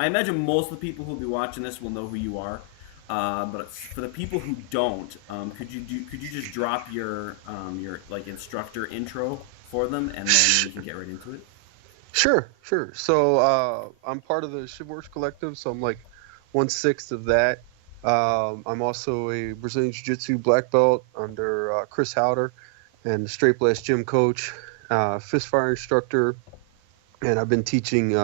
I imagine most of the people who'll be watching this will know who you are. But for the people who don't, could you just drop your like instructor intro for them, and then we can get right into it? Sure, sure. So I'm part of the Shivworks Collective, so I'm like 1/6 of that. I'm also a Brazilian Jiu-Jitsu black belt under Chris Howder and straight blast gym coach, fist fire instructor, and I've been teaching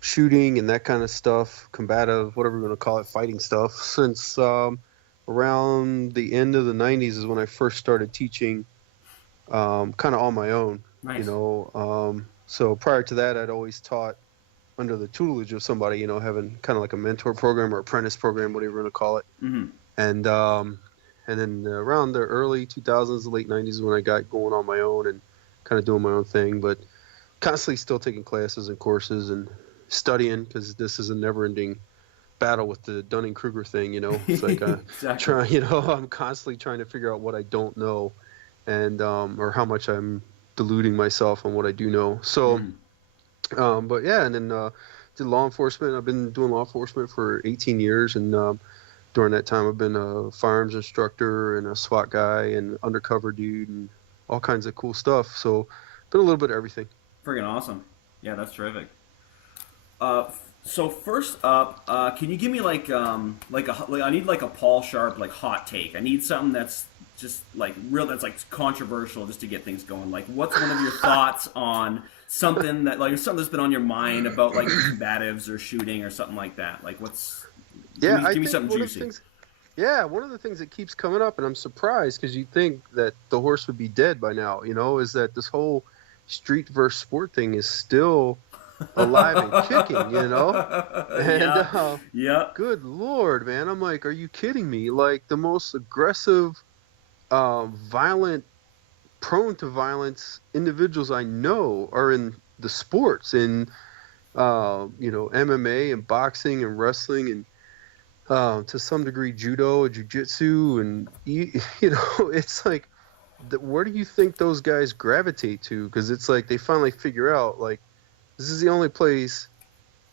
shooting and that kind of stuff, combative, whatever you want to call it, fighting stuff, since around the end of the 90s is when I first started teaching kind of on my own, you Nice. know. So prior to that, I'd always taught under the tutelage of somebody, having kind of like a mentor program or apprentice program, whatever you want to call it. Mm-hmm. And and then around the early 2000s, the late 90s, is when I got going on my own and kind of doing my own thing, but constantly still taking classes and courses and studying because this is a never-ending battle with the Dunning-Kruger thing. It's like Exactly. trying, I'm constantly trying to figure out what I don't know and or how much I'm deluding myself on what I do know. So, Mm-hmm. but yeah, and then did law enforcement. I've been doing law enforcement for 18 years, and during that time, I've been a firearms instructor and a SWAT guy and undercover dude and all kinds of cool stuff. So, been a little bit of everything. Friggin' awesome. Yeah, that's terrific. So first up, can you give me like I need like a Paul Sharp like hot take. I need something that's just like real that's like controversial just to get things going. Like, what's one of your thoughts on something that like something that's been on your mind about like combatives or shooting or something like that? Like, what's Yeah, I give me think something one of the juicy. things. Yeah, one of the things that keeps coming up, and I'm surprised because you'd think that the horse would be dead by now. Is that this whole street versus sport thing is still alive and kicking. And Yeah, yeah. good lord, man, I'm like, are you kidding me? Like the most aggressive, violent, prone to violence individuals I know are in the sports, in MMA and boxing and wrestling and to some degree judo and jujitsu, and it's like, where do you think those guys gravitate to? Because it's like they finally figure out like this is the only place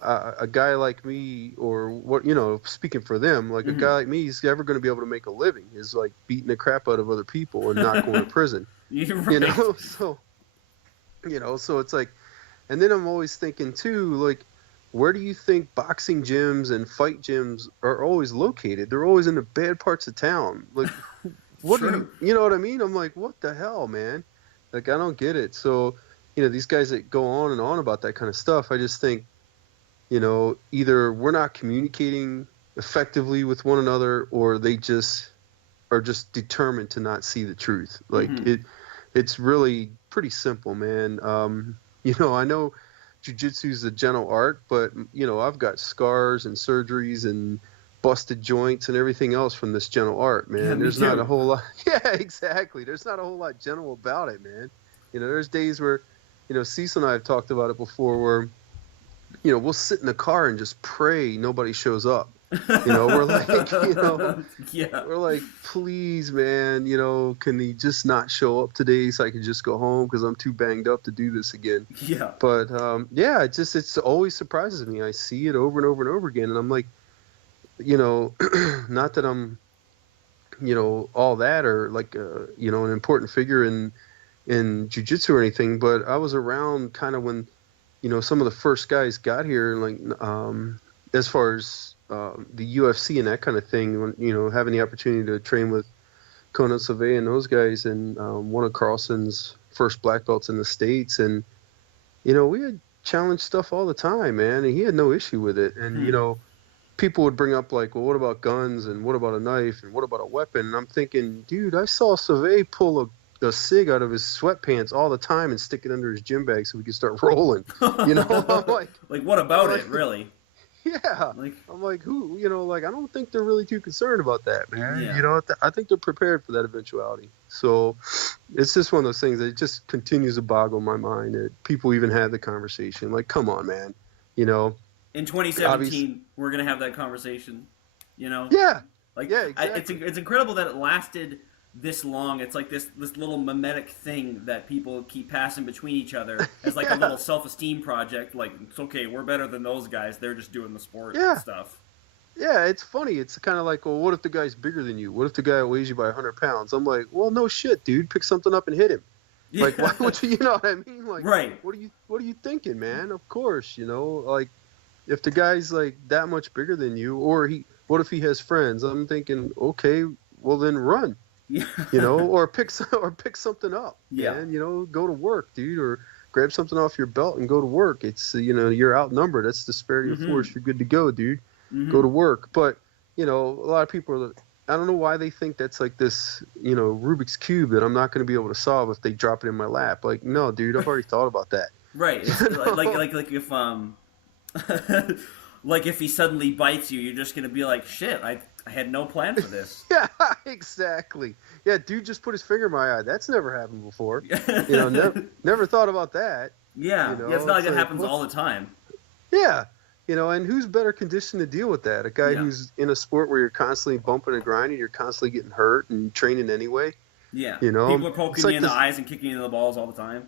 a guy like me, or what, speaking for them, like a Mm-hmm. guy like me is ever going to be able to make a living is like beating the crap out of other people and not going to prison. You're you right. know so so it's like, and then I'm always thinking too, like, where do you think boxing gyms and fight gyms are always located? They're always in the bad parts of town. Like, what do True. you know what I mean? I'm like, what the hell, man? Like, I don't get it. So, these guys that go on and on about that kind of stuff, I just think, either we're not communicating effectively with one another, or they just are just determined to not see the truth. Like Mm-hmm. it's really pretty simple, man. I know jujitsu is a gentle art, but I've got scars and surgeries and busted joints and everything else from this gentle art, Yeah, man. me There's not a too. whole lot. Yeah, exactly. There's not a whole lot gentle about it, man. There's days where, Cecil and I have talked about it before, where we'll sit in the car and just pray nobody shows up. We're like, Yeah. we're like, please, man, can he just not show up today so I can just go home because I'm too banged up to do this again. Yeah. But yeah, it's always surprises me. I see it over and over and over again, and I'm like, not that I'm, all that or like, an important figure in jujitsu or anything, but I was around kind of when, some of the first guys got here, like, as far as the UFC and that kind of thing, when, having the opportunity to train with Conan Save and those guys, and one of Carlson's first black belts in the States. And, we had challenge stuff all the time, man. And he had no issue with it. And, Hmm. people would bring up like, well, what about guns? And what about a knife? And what about a weapon? And I'm thinking, dude, I saw Save pull a cig out of his sweatpants all the time and stick it under his gym bag so we could start rolling. I'm like, Like, what I'm about like, it, really? yeah. Like, I'm like, who, like, I don't think they're really too concerned about that, man. yeah. I think they're prepared for that eventuality. So it's just one of those things that just continues to boggle my mind that people even had the conversation. Like, come on, man. You know, In obviously, 2017, we're gonna have that conversation. You know, yeah, like yeah, it's exactly. it's incredible that it lasted. this long. It's like this little mimetic thing that people keep passing between each other as like a Yeah, little self-esteem project. Like, it's okay, we're better than those guys. They're just doing the sport yeah, stuff. yeah. It's funny. It's kind of like, well, what if the guy's bigger than you? What if the guy weighs you by 100 pounds? I'm like, well, no shit, dude. Pick something up and hit him. Like, why Yeah. would you? You know what I mean? Like, Right. what are you thinking, man? Of course, like if the guy's like that much bigger than you, or what if he has friends? I'm thinking, okay, well then run, Yeah. or or pick something up, Yeah. man. Go to work, dude, or grab something off your belt and go to work. It's you're outnumbered. That's disparity of Mm-hmm. force. You're good to go, dude. Go Mm-hmm. to work. But a lot of people are. I don't know why they think that's like this, Rubik's cube that I'm not going to be able to solve if they drop it in my lap. Like, no, dude, I've already thought about that. Right. It's like if like if he suddenly bites you, you're just gonna be like, shit, I had no plan for this. Yeah, exactly. Yeah, dude just put his finger in my eye. That's never happened before. Never thought about that. Yeah. Yeah, it's not like It's it like, happens all the time. yeah, and who's better conditioned to deal with that? A guy Yeah. who's in a sport where you're constantly bumping and grinding, you're constantly getting hurt and training anyway. Yeah. You know, People are it's poking like you in the this. eyes and kicking you in the balls all the time.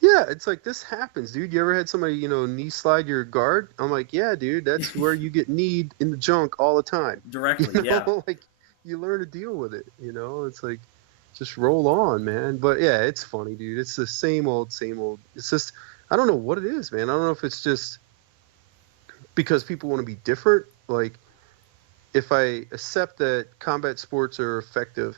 Yeah, it's like this happens, dude. You ever had somebody, knee slide your guard? I'm like, yeah, dude, that's where you get kneed in the junk all the time. Directly, yeah. Like you learn to deal with it. It's like just roll on, man. But yeah, it's funny, dude. It's the same old, same old. It's just I don't know what it is, man. I don't know if it's just because people want to be different. Like if I accept that combat sports are effective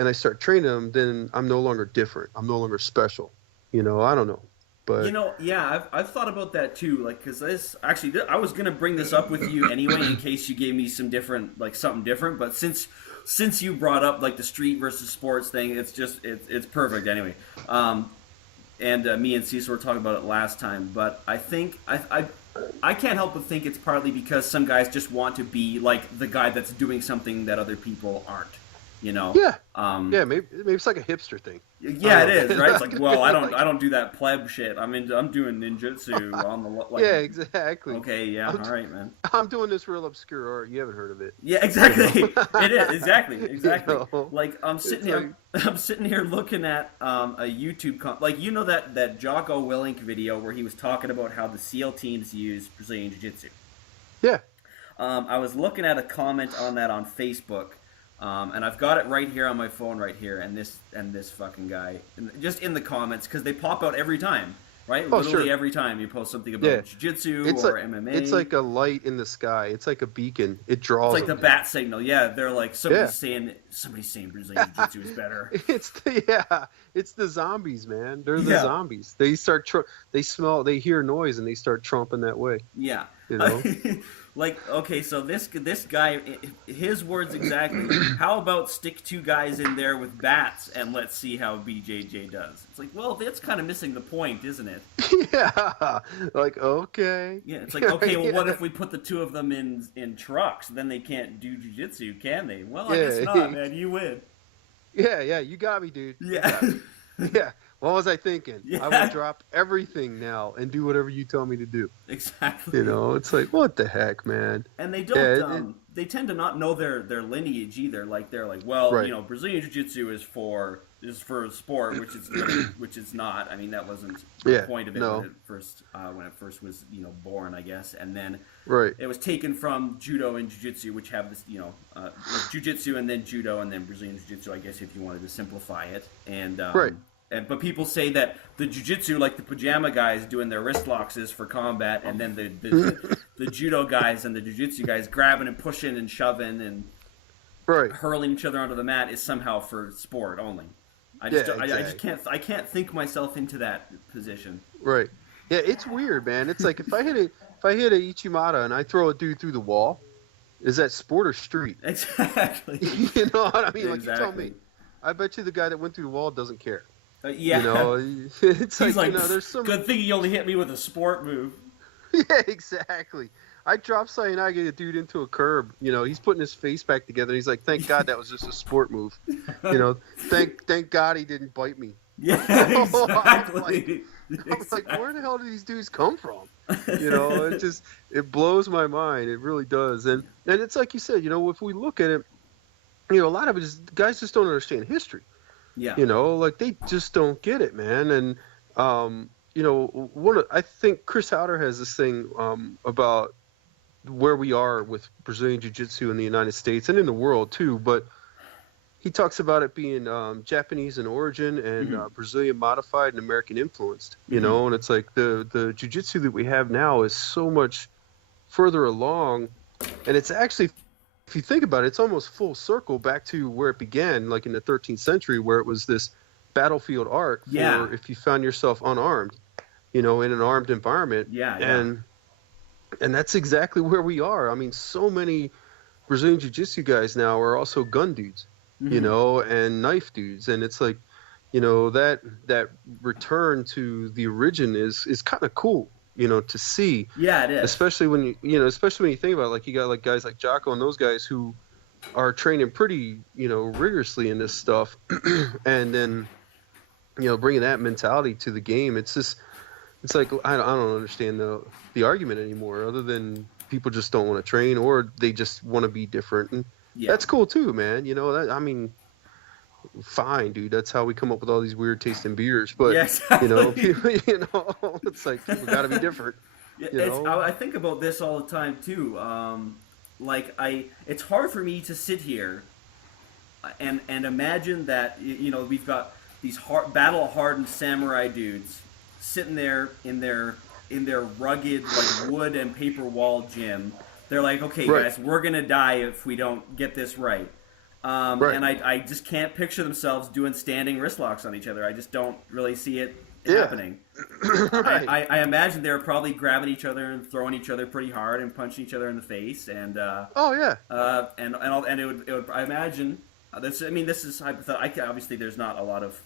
and I start training them, then I'm no longer different. I'm no longer special. I don't know. But Yeah, I've thought about that too. Like, because I was gonna bring this up with you anyway, in case you gave me some different, like something different. But since you brought up like the street versus sports thing, it's perfect anyway. And me and Cecil were talking about it last time, but I think I can't help but think it's partly because some guys just want to be like the guy that's doing something that other people aren't. yeah, Um, yeah, maybe it's like a hipster thing. yeah, it is, right? It's like, well, I don't, Like, I don't do that pleb shit. I'm doing ninjutsu on the like. yeah, exactly. Okay, yeah, I'm, all right, man. I'm doing this real obscure art. You haven't heard of it. Yeah, exactly. It is exactly. Like I'm It's sitting here, I'm sitting here looking at a YouTube like that Jocko Willink video where he was talking about how the SEAL teams use Brazilian Jiu Jitsu. Yeah. I was looking at a comment on that on Facebook. And I've got it right here on my phone, right here, and this fucking guy, just in the comments, because they pop out every time, right? Oh, Literally sure. every time you post something about Yeah. jiu-jitsu It's or like MMA. it's like a light in the sky. It's like a beacon. It draws. It's like the them. bat signal. Yeah, they're like somebody's saying Brazilian jiu-jitsu is better. It's the zombies, man. They're the zombies. They start they hear noise and they start tromping that way. Yeah. You know. Like, okay, so this guy, his words exactly. How about stick two guys in there with bats and let's see how BJJ does? It's like, well, that's kind of missing the point, isn't it? Yeah. Like, okay. Yeah, it's like, okay, well, what if we put the two of them in trucks? Then they can't do jiu-jitsu, can they? Well, I guess not, man. You win. Yeah, you got me, dude. Yeah. Yeah. What was I thinking? Yeah. I will drop everything now and do whatever you tell me to do. Exactly. It's like, what the heck, man? And they don't. They tend to not know their lineage either. Like they're like, well, Right. Brazilian Jiu-Jitsu is for sport, which is not. I mean, that wasn't the Yeah, point of it no. when it first was born, I guess. And then Right. it was taken from judo and jiu-jitsu, which have this jiu-jitsu and then judo and then Brazilian jiu-jitsu, I guess, if you wanted to simplify it. And Right. But people say that the jiu-jitsu, like the pajama guys doing their wrist locks, is for combat, and then the judo guys and the jiu-jitsu guys grabbing and pushing and shoving and Right. hurling each other onto the mat is somehow for sport only. I just can't think myself into that position. Right. Yeah, it's weird, man. It's like if I hit a Ichimata and I throw a dude through the wall, is that sport or street? Exactly. You know what I mean? Like, Exactly. you tell me. I bet you the guy that went through the wall doesn't care. Yeah. It's He's like, there's some. good thing you only hit me with a sport move. Yeah, exactly. I dropped Sayonagi a dude into a curb. He's putting his face back together. He's like, thank God that was just a sport move. Thank God he didn't bite me. Yeah, exactly. I'm like, where the hell do these dudes come from? It blows my mind. It really does. And it's like you said, if we look at it, a lot of it is guys just don't understand history. Yeah. Like they just don't get it, man. And I think Chris Howder has this thing about where we are with Brazilian Jiu-Jitsu in the United States and in the world too. But he talks about it being Japanese in origin and Hmm. Brazilian modified and American influenced. Hmm. And it's like the Jiu-Jitsu that we have now is so much further along, and it's actually, if you think about it, it's almost full circle back to where it began, like in the 13th century, where it was this battlefield art Yeah. for if you found yourself unarmed, in an armed environment. Yeah. Yeah. And that's exactly where we are. I mean, so many Brazilian Jiu-Jitsu guys now are also gun dudes, Hmm. and knife dudes, and it's like, that return to the origin is kind of cool, to see, Yeah, it is. especially when especially when you think about it, like you got like guys like Jocko and those guys who are training pretty, rigorously in this stuff, and then bringing that mentality to the game. It's just, it's like I don't understand the argument anymore, other than people just don't want to train or they just want to be different, and Yeah. that's cool too, man. That, I mean, fine, dude. That's how we come up with all these weird tasting beers, but Yeah, exactly. people, it's like people got to be different, Yeah, you know. I think about this all the time too. It's hard for me to sit here and imagine that we've got these battle hardened samurai dudes sitting there in their rugged like wood and paper wall gym. They're like, okay, Right, guys, we're gonna die if we don't get this right. right. And I just can't picture themselves doing standing wrist locks on each other. I just don't really see it Yeah. happening. Right. I imagine they were probably grabbing each other and throwing each other pretty hard and punching each other in the face Oh yeah. and it would I imagine this. I mean, this is hypothetical. Obviously, there's not a lot of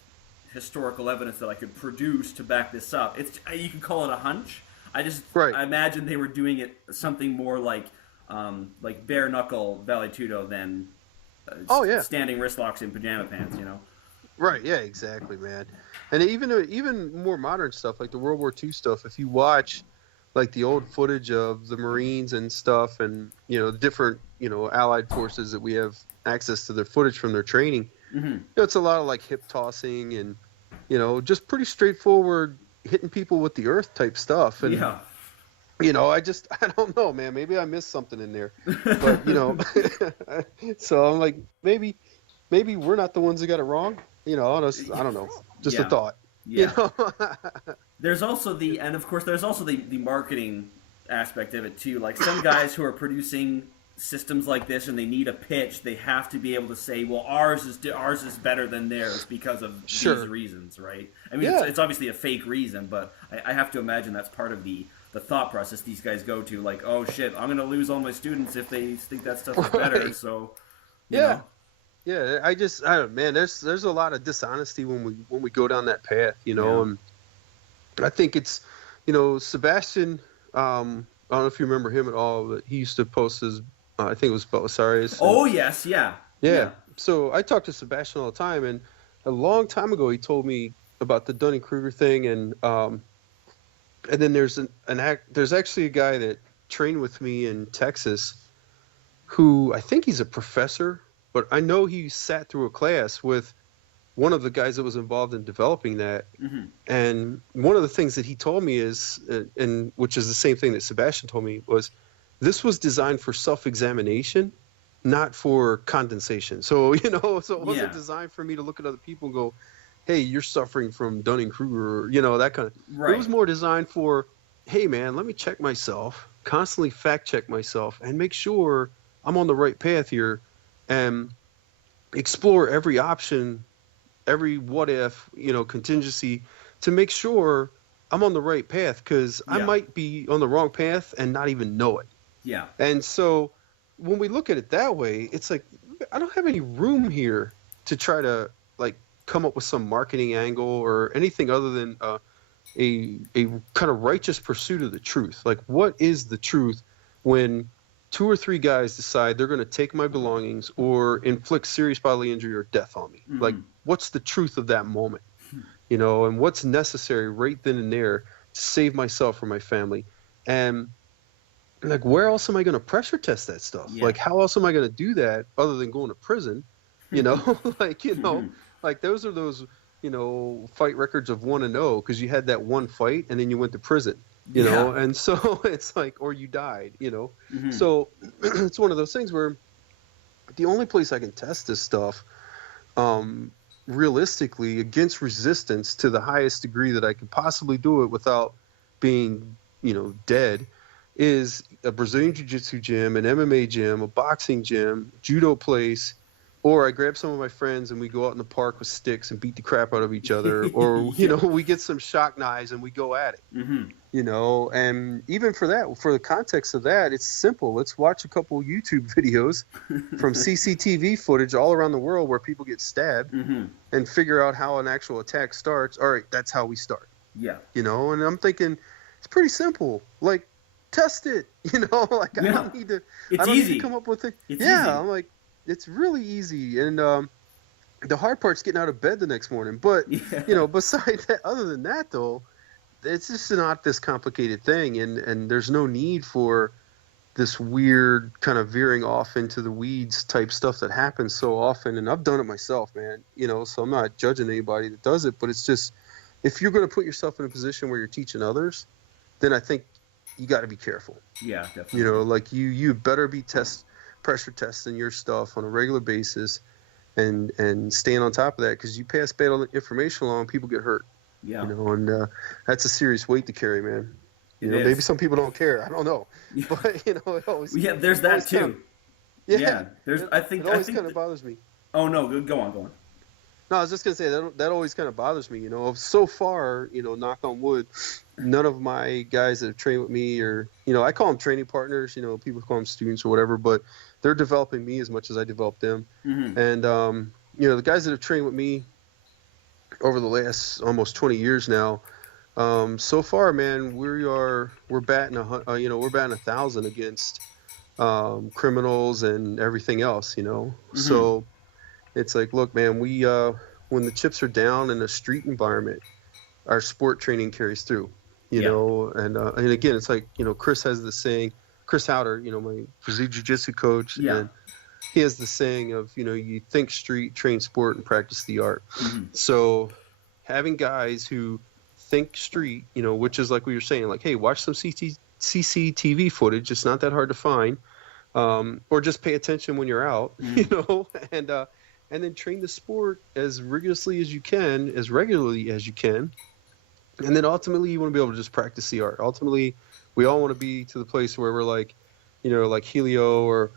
historical evidence that I could produce to back this up. It's you can call it a hunch. Right. I imagine they were doing it something more like bare knuckle vale tudo than Oh yeah. standing wrist locks in pajama pants. Right. Yeah. Exactly, man. And even more modern stuff like the World War II stuff. If you watch like the old footage of the Marines and stuff, and different Allied forces that we have access to their footage from their training, Hmm. it's a lot of like hip tossing and just pretty straightforward hitting people with the earth type stuff. And Yeah. I don't know, man. Maybe I missed something in there, but so I'm like, maybe we're not the ones that got it wrong. I don't know. Just a Yeah. thought. You Yeah. know. There's also and of course, there's also the marketing aspect of it too. Like some guys who are producing systems like this and they need a pitch, they have to be able to say, well, ours is better than theirs because of these Sure. reasons, right? I mean, Yeah. it's obviously a fake reason, but I have to imagine that's part of the thought process these guys go to. Like, oh shit, I'm gonna lose all my students if they think that stuff is better. Right. So, you Yeah. know, Yeah. I don't, man. There's a lot of dishonesty when we go down that path. yeah. And I think it's, Sebastian. I don't know if you remember him at all, but he used to post his. I think it was Belisarius. Oh yes, yeah, Yeah. yeah. So I talk to Sebastian all the time, and a long time ago he told me about the Dunning Kruger thing, and then there's actually a guy that trained with me in Texas who I think he's a professor, but I know he sat through a class with one of the guys that was involved in developing that. Hmm. And one of the things that he told me is, and which is the same thing that Sebastian told me, was this was designed for self-examination, not for condensation. So, so it wasn't Yeah, designed for me to look at other people and go, hey, you're suffering from Dunning-Kruger, or, that kind of. It right. was more designed for, hey, man, let me check myself, constantly fact check myself, and make sure I'm on the right path here, and explore every option, every what if, contingency, to make sure I'm on the right path, because I Yeah, might be on the wrong path and not even know it. yeah, And so when we look at it that way, it's like I don't have any room here to try to like come up with some marketing angle or anything other than a kind of righteous pursuit of the truth. Like, what is the truth when two or three guys decide they're going to take my belongings or inflict serious bodily injury or death on me? Like, hmm, what's the truth of that moment? And what's necessary right then and there to save myself or my family? And like, where else am I going to pressure test that stuff? yeah, Like, how else am I going to do that other than going to prison? you know, like, Hmm. like those, fight records of 1-0 because you had that one fight and then you went to prison, Yeah. and so it's like, or you died, Hmm. so it's one of those things where the only place I can test this stuff, um, realistically against resistance to the highest degree that I could possibly do it without being, dead, is a Brazilian Jiu-Jitsu gym, an MMA gym, a boxing gym, judo place, or I grab some of my friends and we go out in the park with sticks and beat the crap out of each other, or Yeah. we get some shock knives and we go at it. Hmm. And even for that, for the context of that, it's simple. Let's watch a couple YouTube videos from CCTV footage all around the world where people get stabbed Hmm. and figure out how an actual attack starts. All right, that's how we start. Yeah. And I'm thinking it's pretty simple. Like, test it. Like I Yeah. don't need to. I It's don't need to easy. come up with it. It's Yeah, easy. I'm like, it's really easy. And the hard part's getting out of bed the next morning. But Yeah. besides that, other than that, though, it's just not this complicated thing, and there's no need for this weird kind of veering off into the weeds type stuff that happens so often. And I've done it myself, man. So I'm not judging anybody that does it, but it's just, if you're going to put yourself in a position where you're teaching others, then I think you got to be careful. Yeah, definitely. Like you better be pressure testing your stuff on a regular basis, and staying on top of that, because you pass bad information along, people get hurt. Yeah, And that's a serious weight to carry, man. it Maybe is. some people don't care. I don't know, Yeah, but it always, yeah. There's it always that kind of, too. yeah, Yeah, there's. it, I it think. I always think. kind of bothers me. Oh no, go on, go on. No, I was just gonna say that always kind of bothers me. So far, knock on wood, none of my guys that have trained with me, or I call them training partners. People call them students or whatever, but they're developing me as much as I develop them. Hmm. And the guys that have trained with me over the last almost 20 years now, so far, man, we're batting we're batting 1,000 against criminals and everything else. Hmm. So it's like, look, man, we when the chips are down in a street environment, our sport training carries through. Yeah. And again, it's like, Chris has the saying, Chris Howder, my Brazilian Jiu-Jitsu coach, Yeah. and he has the saying of, you think street, train sport, and practice the art. Hmm. So having guys who think street, which is like we were saying, like, hey, watch some CCTV footage. It's not that hard to find. Or just pay attention when you're out, Hmm. and then train the sport as rigorously as you can, as regularly as you can. And then ultimately you want to be able to just practice the art. Ultimately, we all want to be to the place where we're like, like Helio or,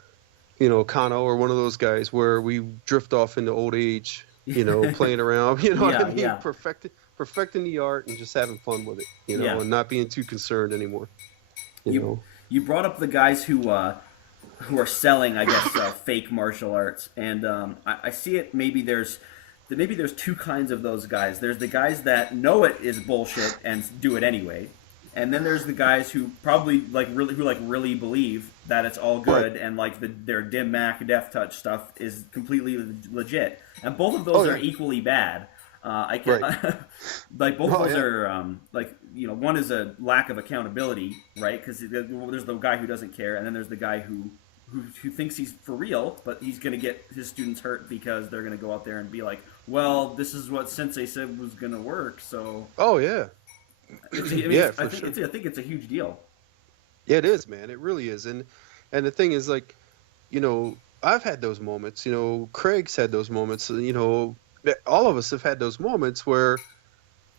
Kano or one of those guys where we drift off into old age, playing around, what I Yeah. mean? Yeah. Perfecting the art and just having fun with it, Yeah. and not being too concerned anymore, you You know. you brought up the guys who are selling, I guess, fake martial arts, and I see it. Maybe there's two kinds of those guys. There's the guys that know it is bullshit and do it anyway, and then there's the guys who probably really believe that it's all Right. good and like their dim mak death touch stuff is completely legit. And both of Oh those are yeah. equally bad. I can Right. like both of Oh those yeah. are one is a lack of accountability, right? Because there's the guy who doesn't care, and then there's the guy who thinks he's for real, but he's going to get his students hurt because they're going to go out there and be like, well, this is what Sensei said was going to work. So Oh yeah. Yeah, I for think sure. it's a huge deal. Yeah, it is, man. It really is. And the thing is, like, I've had those moments. Craig's had those moments. All of us have had those moments where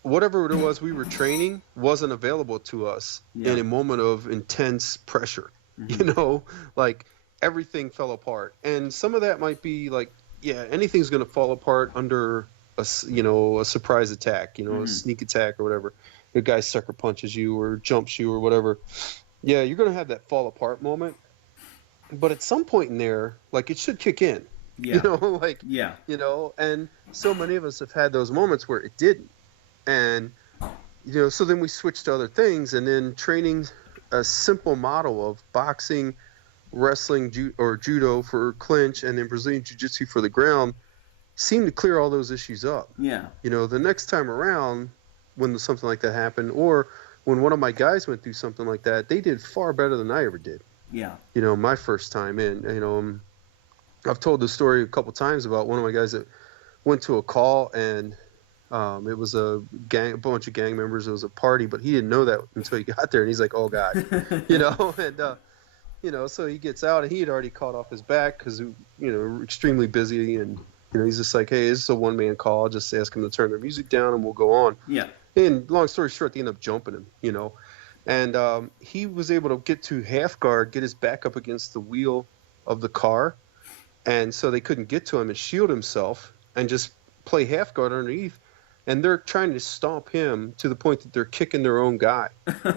whatever it was we were training wasn't available to us Yeah. in a moment of intense pressure. Hmm. Like everything fell apart. And some of that might be like, yeah, anything's going to fall apart under a surprise attack, a Hmm. sneak attack or whatever. The guy sucker punches you or jumps you or whatever. Yeah, you're going to have that fall apart moment. But at some point in there, like, it should kick in, Yeah. like, Yeah. and so many of us have had those moments where it didn't. And, so then we switched to other things, and then training a simple model of boxing, wrestling, or judo for clinch, and then Brazilian Jiu-Jitsu for the ground seemed to clear all those issues up. Yeah. The next time around when something like that happened, or when one of my guys went through something like that, they did far better than I ever did. Yeah. My first time in, I've told this story a couple times about one of my guys that went to a call, and it was a bunch of gang members. It was a party, but he didn't know that until he got there, and he's like, "Oh God," and so he gets out, and he had already caught off his back because extremely busy, and he's just like, "Hey, this is a one-man call. Just ask him to turn their music down, and we'll go on." Yeah. And long story short, they end up jumping him, and he was able to get to half guard, get his back up against the wheel of the car, and so they couldn't get to him and shield himself and just play half guard underneath. And they're trying to stomp him to the point that they're kicking their own guy,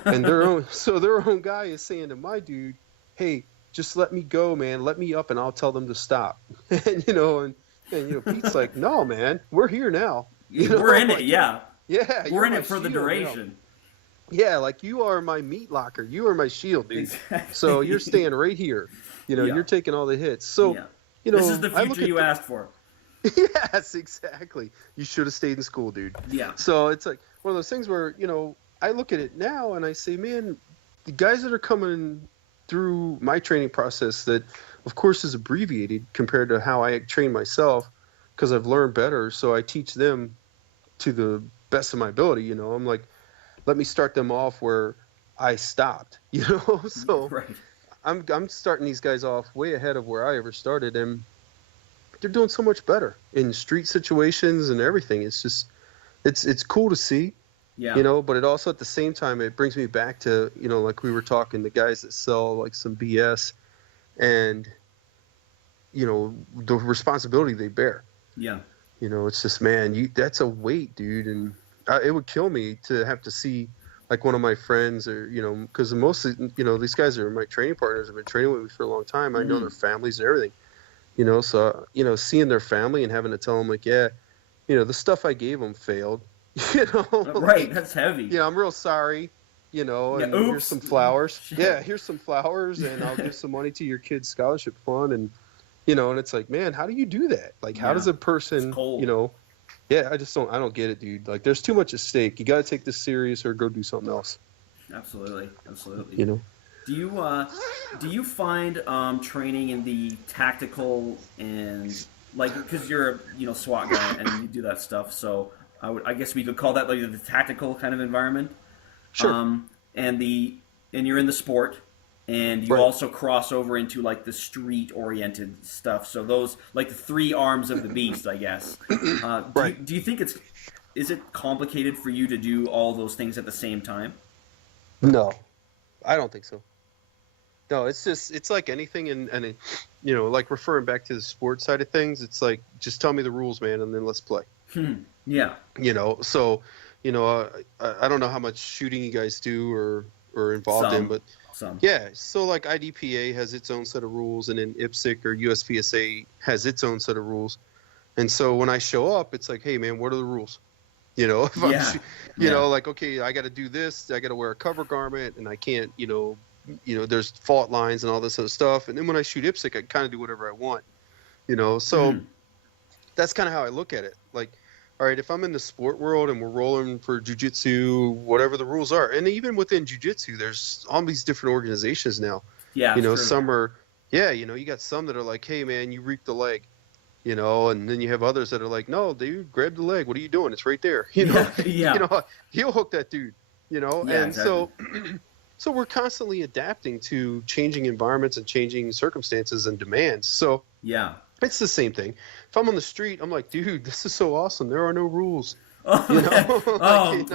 and their own guy is saying to my dude, "Hey, just let me go, man. Let me up, and I'll tell them to stop." And Pete's like, "No, man, we're here now. We're in it, yeah. Yeah, we're in it for shield, the duration. Yeah, like you are my meat locker. You are my shield, dude. Exactly. So you're staying right here. You're taking all the hits. So, this is the future you asked for." Yes, exactly. You should have stayed in school, dude. Yeah. So it's like one of those things where, I look at it now and I say, man, the guys that are coming through my training process that, of course, is abbreviated compared to how I train myself because I've learned better. So I teach them to the best of my ability. I'm like, let me start them off where I stopped, So right. I'm starting these guys off way ahead of where I ever started, and they're doing so much better in street situations and everything. It's just, it's cool to see, but it also at the same time, it brings me back to, like we were talking, the guys that sell like some BS and, the responsibility they bear. Yeah. It's just, man, that's a weight, dude. And it would kill me to have to see like one of my friends or, because mostly, these guys are my training partners, have been training with me for a long time. I know their families and everything. So, seeing their family and having to tell them like, yeah, the stuff I gave them failed, Right. That's heavy. Yeah. I'm real sorry, and here's some flowers. Shit. Yeah. Here's some flowers and I'll give some money to your kid's scholarship fund. And, and it's like, man, how do you do that? Like, how does a person, I don't get it, dude. Like, there's too much at stake. You got to take this serious or go do something else. Absolutely. Do you find training in the tactical and like because you're a SWAT guy and you do that stuff, so I guess we could call that like the tactical kind of environment. Sure. And you're in the sport, and you also cross over into like the street oriented stuff. So those like the three arms of the beast, I guess. Right. Do you think is it complicated for you to do all those things at the same time? No, I don't think so. No, it's like anything, and like referring back to the sports side of things, it's like, just tell me the rules, man, and then let's play. Yeah. So, I don't know how much shooting you guys do or involved in, but yeah. So like IDPA has its own set of rules, and then IPSC or USPSA has its own set of rules. And so when I show up, it's like, hey man, what are the rules? If I'm, like, okay, I got to do this, I got to wear a cover garment, and I can't, there's fault lines and all this other stuff. And then when I shoot IPSC, I kind of do whatever I want, so that's kind of how I look at it. Like, all right, if I'm in the sport world and we're rolling for jiu-jitsu, whatever the rules are, and even within jiu-jitsu, there's all these different organizations now. Yeah. Some are, you got some that are like, hey man, you reap the leg, and then you have others that are like, no, dude, grab the leg. What are you doing? It's right there. Yeah. He'll hook that dude, and exactly. So we're constantly adapting to changing environments and changing circumstances and demands. So yeah, it's the same thing. If I'm on the street, I'm like, dude, this is so awesome. There are no rules. I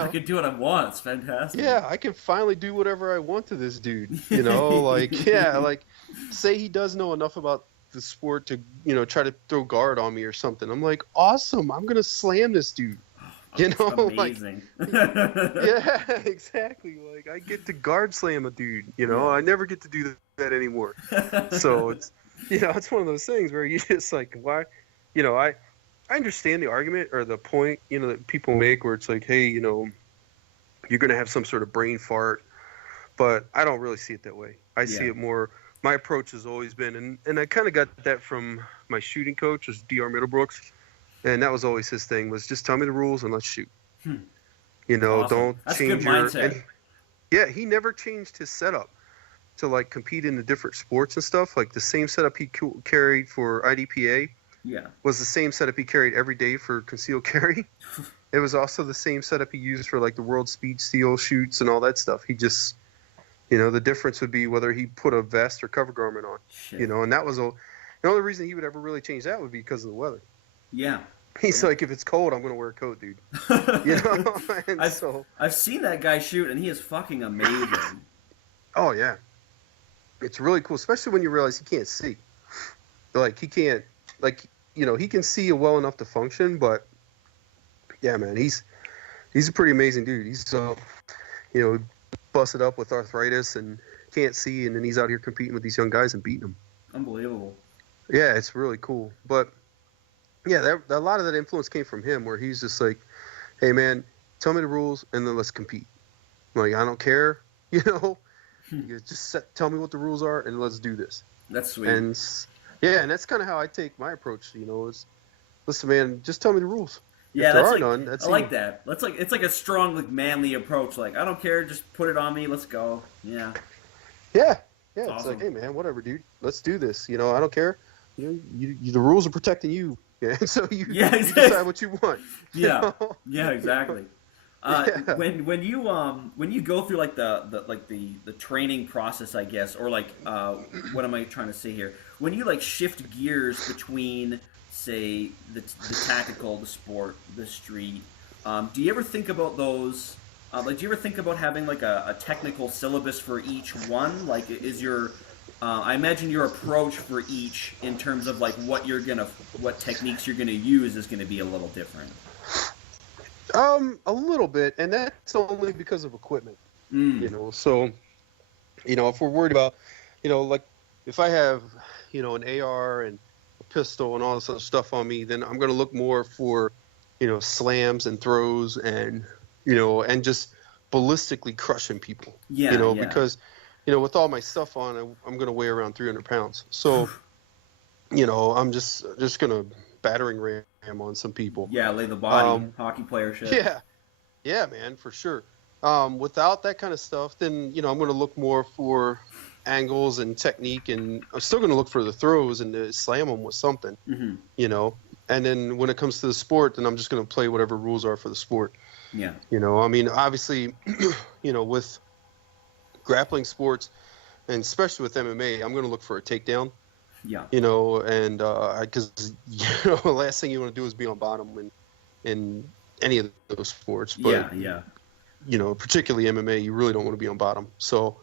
can do what I want. It's fantastic. Yeah, I can finally do whatever I want to this dude. Like say he does know enough about the sport to, try to throw guard on me or something. I'm like, awesome. I'm going to slam this dude. Amazing. Yeah, exactly. Like I get to guard slam a dude, I never get to do that anymore. So it's, it's one of those things where you just like, why, I understand the argument or the point, that people make where it's like, hey, you're going to have some sort of brain fart, but I don't really see it that way. I see it more, my approach has always been, and I kind of got that from my shooting coach, was Dr. Middlebrooks. And that was always his thing, was just tell me the rules and let's shoot. Awesome. Don't That's change good mindset. Yeah, he never changed his setup. to like compete in the different sports and stuff, like the same setup he carried for IDPA Yeah. was the same setup he carried every day for concealed carry. It was also the same setup he used for like the world speed steel shoots and all that stuff. He just, the difference would be whether he put a vest or cover garment on, Shit. and that was the only reason he would ever really change that would be because of the weather. Yeah. He's Yeah. like, if it's cold, I'm going to wear a coat, dude. And I've seen that guy shoot, and he is fucking amazing. Oh yeah, it's really cool, especially when you realize he can't see. Like he can't, like he can see well enough to function, but yeah, man, he's a pretty amazing dude. He's busted up with arthritis and can't see, and then he's out here competing with these young guys and beating them. Unbelievable. Yeah, it's really cool. But yeah, a lot of that influence came from him, where he's just like, "Hey, man, tell me the rules, and then let's compete." Like, I don't care, You just tell me what the rules are, and let's do this. That's sweet. And yeah, and that's kind of how I take my approach. Is listen, man, just tell me the rules. Yeah, if there that's are like, none, that's I like that. It's like a strong, like manly approach. Like, I don't care, just put it on me. Let's go. Yeah. Yeah. It's Awesome. like, hey, man, whatever, dude. Let's do this. I don't care. The rules are protecting you. Yeah, so you decide what you want. Yeah. Yeah, exactly. Yeah. When you go through like the training process, I guess, or like what am I trying to say here? When you like shift gears between, say, the tactical, the sport, the street, do you ever think about those? Do you ever think about having like a technical syllabus for each one? Like, is your I imagine your approach for each, in terms of like what techniques you're gonna use, is gonna be a little different. A little bit, and that's only because of equipment. So, if we're worried about, like if I have, an AR and a pistol and all this other stuff on me, then I'm going to look more for, slams and throws and, and just ballistically crushing people. Yeah. Because, with all my stuff on, I'm going to weigh around 300 pounds. So, I'm just going to battering ram on some people. Yeah, lay the body, hockey player shit. Yeah, man, for sure. Without that kind of stuff, then I'm going to look more for angles and technique, and I'm still going to look for the throws and to slam them with something. Mm-hmm. And then when it comes to the sport, then I'm just going to play whatever rules are for the sport. Yeah. I mean, obviously, with grappling sports, and especially with MMA, I'm going to look for a takedown. Yeah. And because the last thing you want to do is be on bottom in any of those sports. But, yeah. Particularly MMA, you really don't want to be on bottom. So,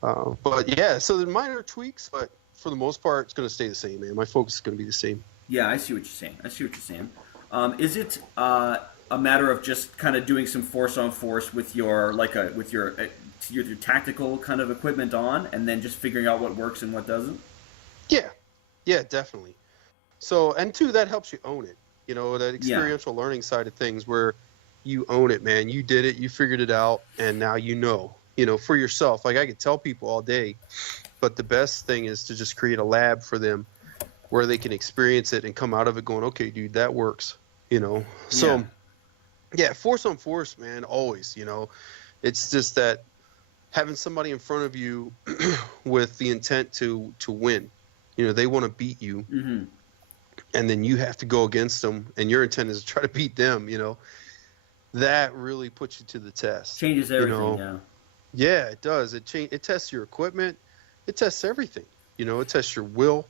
but yeah, so the minor tweaks, but for the most part, it's going to stay the same, man. My focus is going to be the same. Yeah, I see what you're saying. Is it a matter of just kind of doing some force on force with your your tactical kind of equipment on, and then just figuring out what works and what doesn't? Yeah, definitely. So, and two, that helps you own it. That experiential learning side of things, where you own it, man. You did it, you figured it out, and now for yourself. Like, I could tell people all day, but the best thing is to just create a lab for them where they can experience it and come out of it going, okay, dude, that works. So, yeah, force on force, man, always. It's just that having somebody in front of you with the intent to win. They want to beat you, mm-hmm. and then you have to go against them, and your intent is to try to beat them. That really puts you to the test. Changes everything. Yeah, it does. It tests your equipment. It tests everything. It tests your will.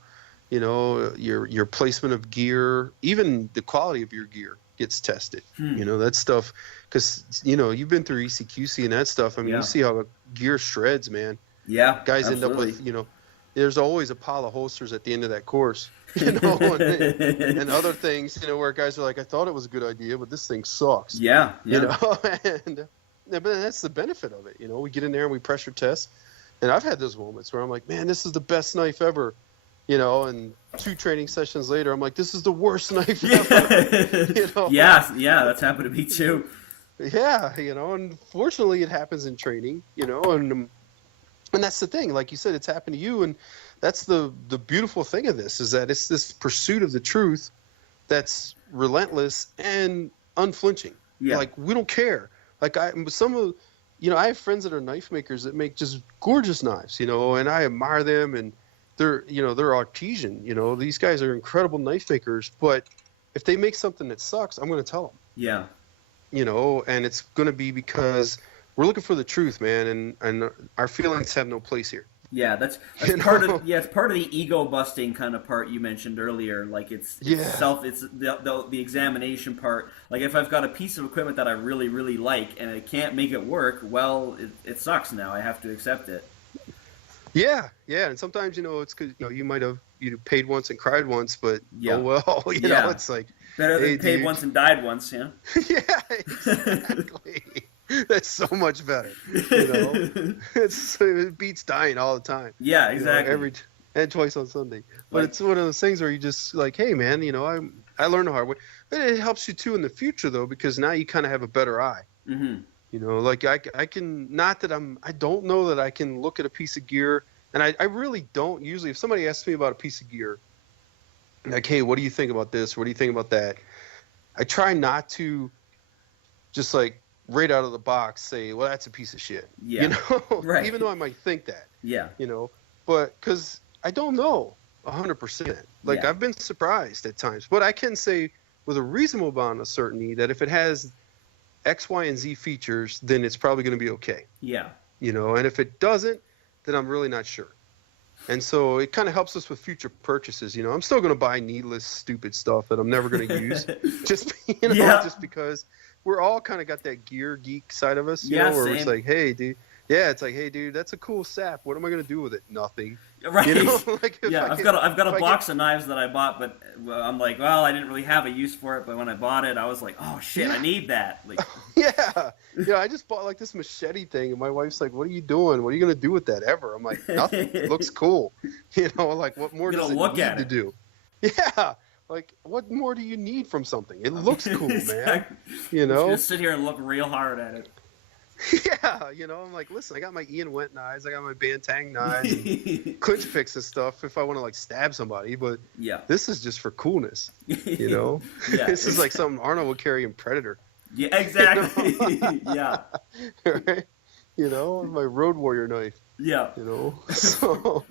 Your placement of gear, even the quality of your gear gets tested. That stuff, because you've been through ECQC and that stuff. I mean, you see how gear shreds, man. Yeah, guys absolutely. end up with there's always a pile of holsters at the end of that course, and other things, where guys are like, I thought it was a good idea, but this thing sucks. Yeah. And but that's the benefit of it. We get in there and we pressure test, and I've had those moments where I'm like, man, this is the best knife ever. And 2 training sessions later, I'm like, this is the worst knife ever. Yeah, that's happened to me too. Yeah, and fortunately it happens in training, and that's the thing, like you said, it's happened to you, and that's the beautiful thing of this, is that it's this pursuit of the truth that's relentless and unflinching. Yeah. Like, we don't care. Like, some of, I have friends that are knife makers that make just gorgeous knives, and I admire them, and they're artesian, these guys are incredible knife makers, but if they make something that sucks, I'm going to tell them, Yeah. and it's going to be because we're looking for the truth, man, and our feelings have no place here. Yeah, that's it's part of the ego busting kind of part you mentioned earlier. Like it's the examination part. Like if I've got a piece of equipment that I really really like and I can't make it work, well, it sucks now. I have to accept it. Yeah, and sometimes it's because you might have paid once and cried once, but yeah. oh well, it's like better than paid once and died once, yeah. Yeah, exactly. That's so much better. It beats dying all the time. Yeah, exactly. And twice on Sunday. But it's one of those things where you just like, hey man, I learned the hard way. But it helps you too in the future though, because now you kind of have a better eye. Mm-hmm. Like I can, not that I don't know that I can look at a piece of gear, and I really don't usually. If somebody asks me about a piece of gear, like, hey, what do you think about this? What do you think about that? I try not to just like right out of the box say, well, that's a piece of shit. Yeah. Right. Even though I might think that. Yeah. But because I don't know 100%. Like Yeah. I've been surprised at times, but I can say with a reasonable amount of certainty that if it has X, Y, and Z features, then it's probably going to be okay. Yeah. And if it doesn't, then I'm really not sure. And so it kind of helps us with future purchases. I'm still going to buy needless, stupid stuff that I'm never going to use, just because we're all kind of got that gear geek side of us, where same. it's like, hey, dude. Yeah, it's like, hey, dude, that's a cool sap. What am I going to do with it? Nothing. Right. Like I've got a box of knives that I bought, but I'm like, well, I didn't really have a use for it. But when I bought it, I was like, oh shit, I need that. Like, yeah. I just bought like this machete thing, and my wife's like, what are you doing? What are you going to do with that ever? I'm like, nothing. It looks cool. Like what more does it need to do? Yeah. Like, what more do you need from something? It looks cool, man. Just sit here and look real hard at it. Yeah, I'm like, listen, I got my Ian Went knives, I got my Bantang knives, and clinch picks and stuff if I want to like stab somebody, but this is just for coolness, This is like something Arnold would carry in Predator. Yeah, exactly. Yeah. Right? My Road Warrior knife. Yeah. So.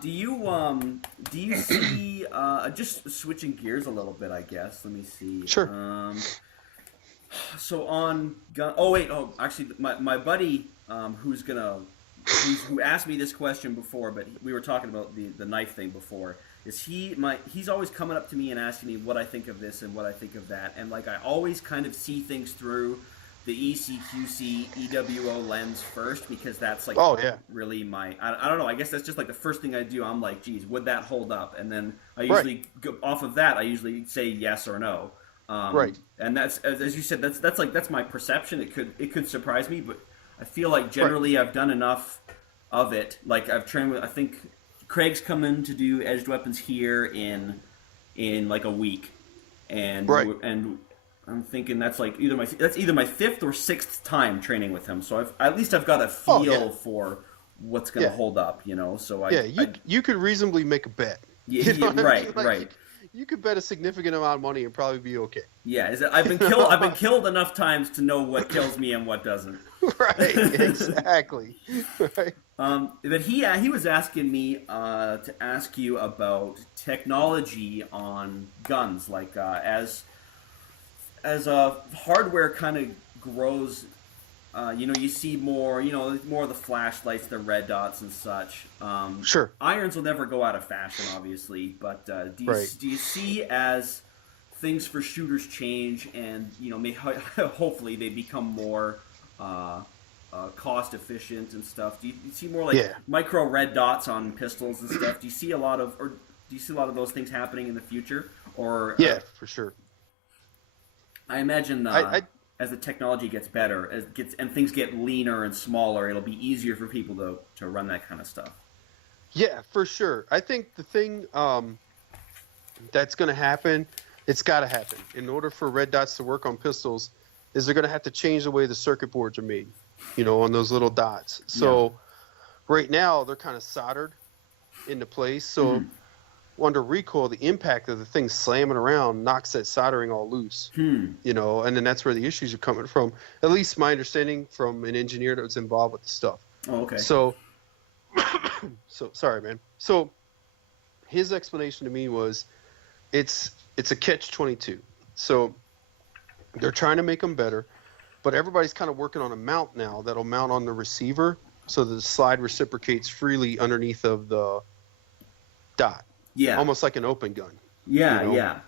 Do you see just switching gears a little bit? I guess. Let me see. Sure. So on gun. Actually, my buddy who asked me this question before, but we were talking about the knife thing before. He's always coming up to me and asking me what I think of this and what I think of that, and like I always kind of see things through the ECQC EWO lens first, because that's like really my I don't know, I guess that's just like the first thing I do. I'm like, geez, would that hold up? And then I usually go off of that. I usually say yes or no. Right. And that's, as you said, that's my perception. It could surprise me, but I feel like generally I've done enough of it. Like I've trained with, I think Craig's come in to do edged weapons here in like a week, and I'm thinking that's like either my fifth or sixth time training with him. So at least I've got a feel for what's going to hold up, So you could reasonably make a bet. Right. You could bet a significant amount of money and probably be okay. Yeah, I've been killed enough times to know what kills me and what doesn't. Right, exactly. Right. But he was asking me to ask you about technology on guns, like as hardware kind of grows. You see more of the flashlights, the red dots and such. Sure. Irons will never go out of fashion, obviously, but do you see as things for shooters change and hopefully they become more cost efficient and stuff? Do you see more like micro red dots on pistols and stuff? Do you see a lot of those things happening in the future? Or for sure. I imagine as the technology gets better, and things get leaner and smaller, it'll be easier for people to run that kind of stuff. Yeah, for sure. I think the thing that's going to happen, it's got to happen. In order for red dots to work on pistols, is they're going to have to change the way the circuit boards are made, on those little dots. So right now they're kind of soldered into place. So under recoil, the impact of the thing slamming around knocks that soldering all loose. Hmm. You know, and then that's where the issues are coming from. At least my understanding from an engineer that was involved with the stuff. Oh, okay. So sorry, man. So his explanation to me was, it's a catch-22. So they're trying to make them better, but everybody's kind of working on a mount now that'll mount on the receiver so that the slide reciprocates freely underneath of the dot. Yeah. Almost like an open gun. Yeah, you know? yeah.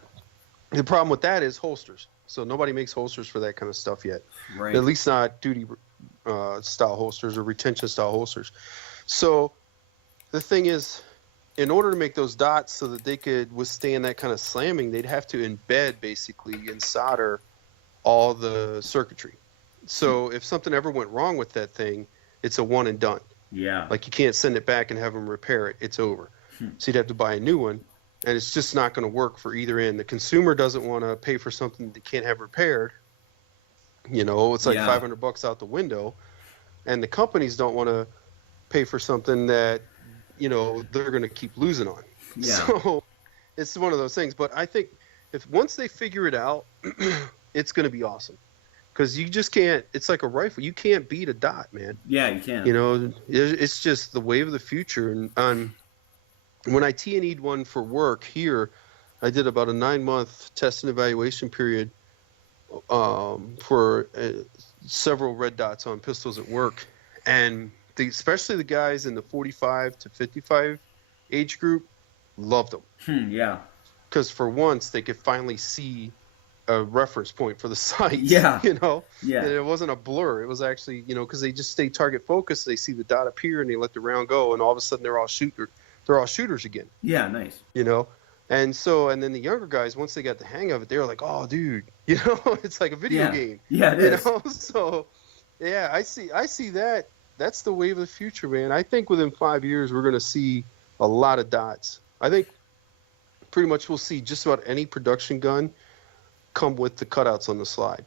The problem with that is holsters. So nobody makes holsters for that kind of stuff yet. Right. At least not duty style holsters or retention style holsters. So the thing is, in order to make those dots so that they could withstand that kind of slamming, they'd have to embed basically and solder all the circuitry. So if something ever went wrong with that thing, it's a one and done. Yeah. Like you can't send it back and have them repair it. It's over. So you'd have to buy a new one, and it's just not going to work for either end. The consumer doesn't want to pay for something they can't have repaired. You know, it's like $500 out the window, and the companies don't want to pay for something that, you know, they're going to keep losing on. Yeah. So it's one of those things. But I think if once they figure it out, it's going to be awesome. Because you just can't. It's like a rifle. You can't beat a dot, man. Yeah, you can. You know, it's just the wave of the future. And when I T&E'd one for work here, I did about a 9-month test and evaluation period for several red dots on pistols at work. And especially the guys in the 45 to 55 age group loved them. Yeah. Because for once, they could finally see a reference point for the sights. Yeah. You know? Yeah. And it wasn't a blur. It was actually, you know, because they just stay target focused. They see the dot appear and they let the round go, and all of a sudden they're all shooters again. Yeah, nice. You know? And then the younger guys, once they got the hang of it, they were like, oh, dude, you know, it's like a video game. Yeah, it is. You know? So, yeah, I see that. That's the wave of the future, man. I think within 5 years, we're going to see a lot of dots. I think pretty much we'll see just about any production gun come with the cutouts on the slide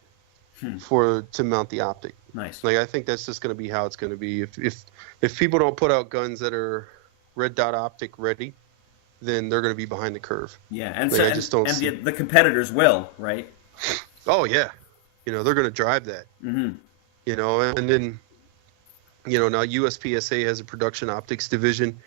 to mount the optic. Nice. Like, I think that's just going to be how it's going to be. If people don't put out guns that are red dot optic ready, then they're going to be behind the curve. Yeah, and like, so I just don't see. the competitors will, right? Oh yeah, you know, they're going to drive that. Mm-hmm. You know, and then, you know, now USPSA has a production optics division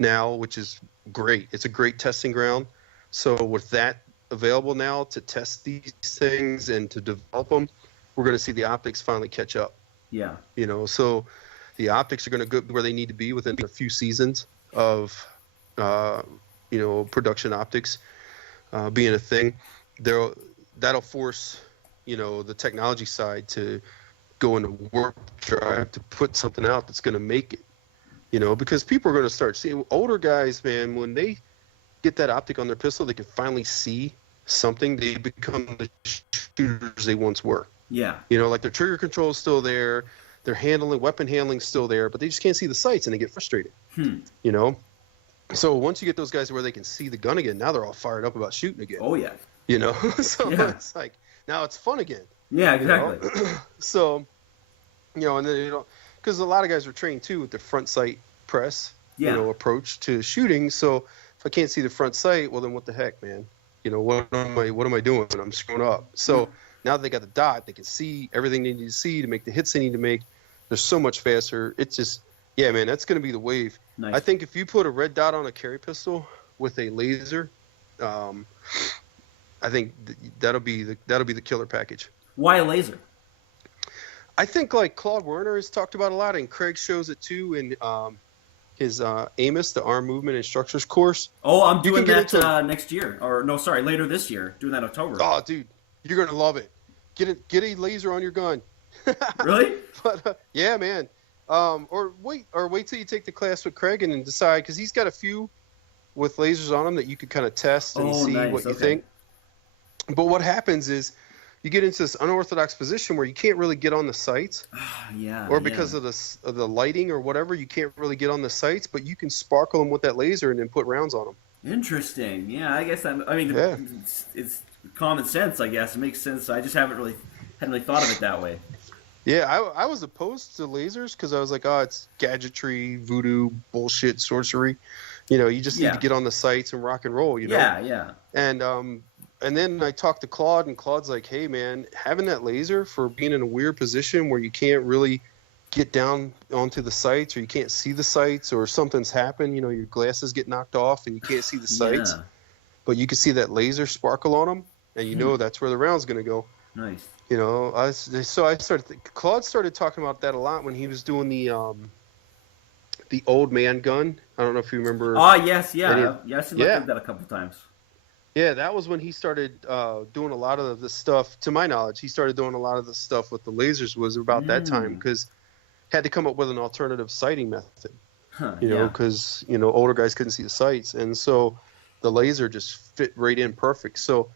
now, which is great. It's a great testing ground. So with that available now to test these things and to develop them, we're going to see the optics finally catch up. Yeah. You know, so the optics are going to go where they need to be within a few seasons of, you know, production optics being a thing. That'll force, you know, the technology side to go into warp drive to put something out that's going to make it. You know, because people are going to start seeing older guys, man, when they get that optic on their pistol, they can finally see something. They become the shooters they once were. Yeah. You know, like their trigger control is still there, their weapon handling is still there, but they just can't see the sights and they get frustrated. You know? So once you get those guys where they can see the gun again, now they're all fired up about shooting again. Oh, yeah. You know? So Yeah. it's like, now it's fun again. Yeah, exactly. You know? So, you know, and then, you know, because a lot of guys are trained too with the front sight press, you know, approach to shooting. So if I can't see the front sight, well, then what the heck, man? You know, what am I doing? I'm screwing up. So now that they got the dot, they can see everything they need to see to make the hits they need to make. They're so much faster. It's just, yeah, man, that's going to be the wave. Nice. I think if you put a red dot on a carry pistol with a laser, I think that'll be the killer package. Why a laser? I think like Claude Werner has talked about a lot, and Craig shows it too in his AMOS, the Arm Movement and Structures course. Oh, I'm doing that next year, or no, sorry, later this year. Doing that in October. Oh, dude, you're gonna love it. Get a laser on your gun. Really? But yeah, man. Or wait till you take the class with Craig and then decide, because he's got a few with lasers on them that you could kind of test and see what you think. But what happens is you get into this unorthodox position where you can't really get on the sights. Or because of the lighting or whatever, you can't really get on the sights, but you can sparkle them with that laser and then put rounds on them. Interesting. Yeah, I guess it's common sense, I guess. It makes sense. I just hadn't really thought of it that way. Yeah, I was opposed to lasers because I was like, oh, it's gadgetry, voodoo, bullshit, sorcery. You just need to Yeah. get on the sights and rock and roll. Yeah. Yeah. And then I talked to Claude, and Claude's like, "Hey, man, having that laser for being in a weird position where you can't really get down onto the sights, or you can't see the sights, or something's happened. Your glasses get knocked off and you can't see the sights, Yeah. but you can see that laser sparkle on them, and Hmm. that's where the round's going to go." Nice. So I started. Claude started talking about that a lot when he was doing the old man gun. I don't know if you remember Ah, yes, any. yeah, yeah. I've seen looked Yeah, at that a couple times. yeah, that was when he started doing a lot of the stuff. To my knowledge, he started doing a lot of the stuff with the lasers. Was about that time Mm. because had to come up with an alternative sighting method. Huh. Yeah. Because older guys couldn't see the sights, and so the laser just fit right in perfect. So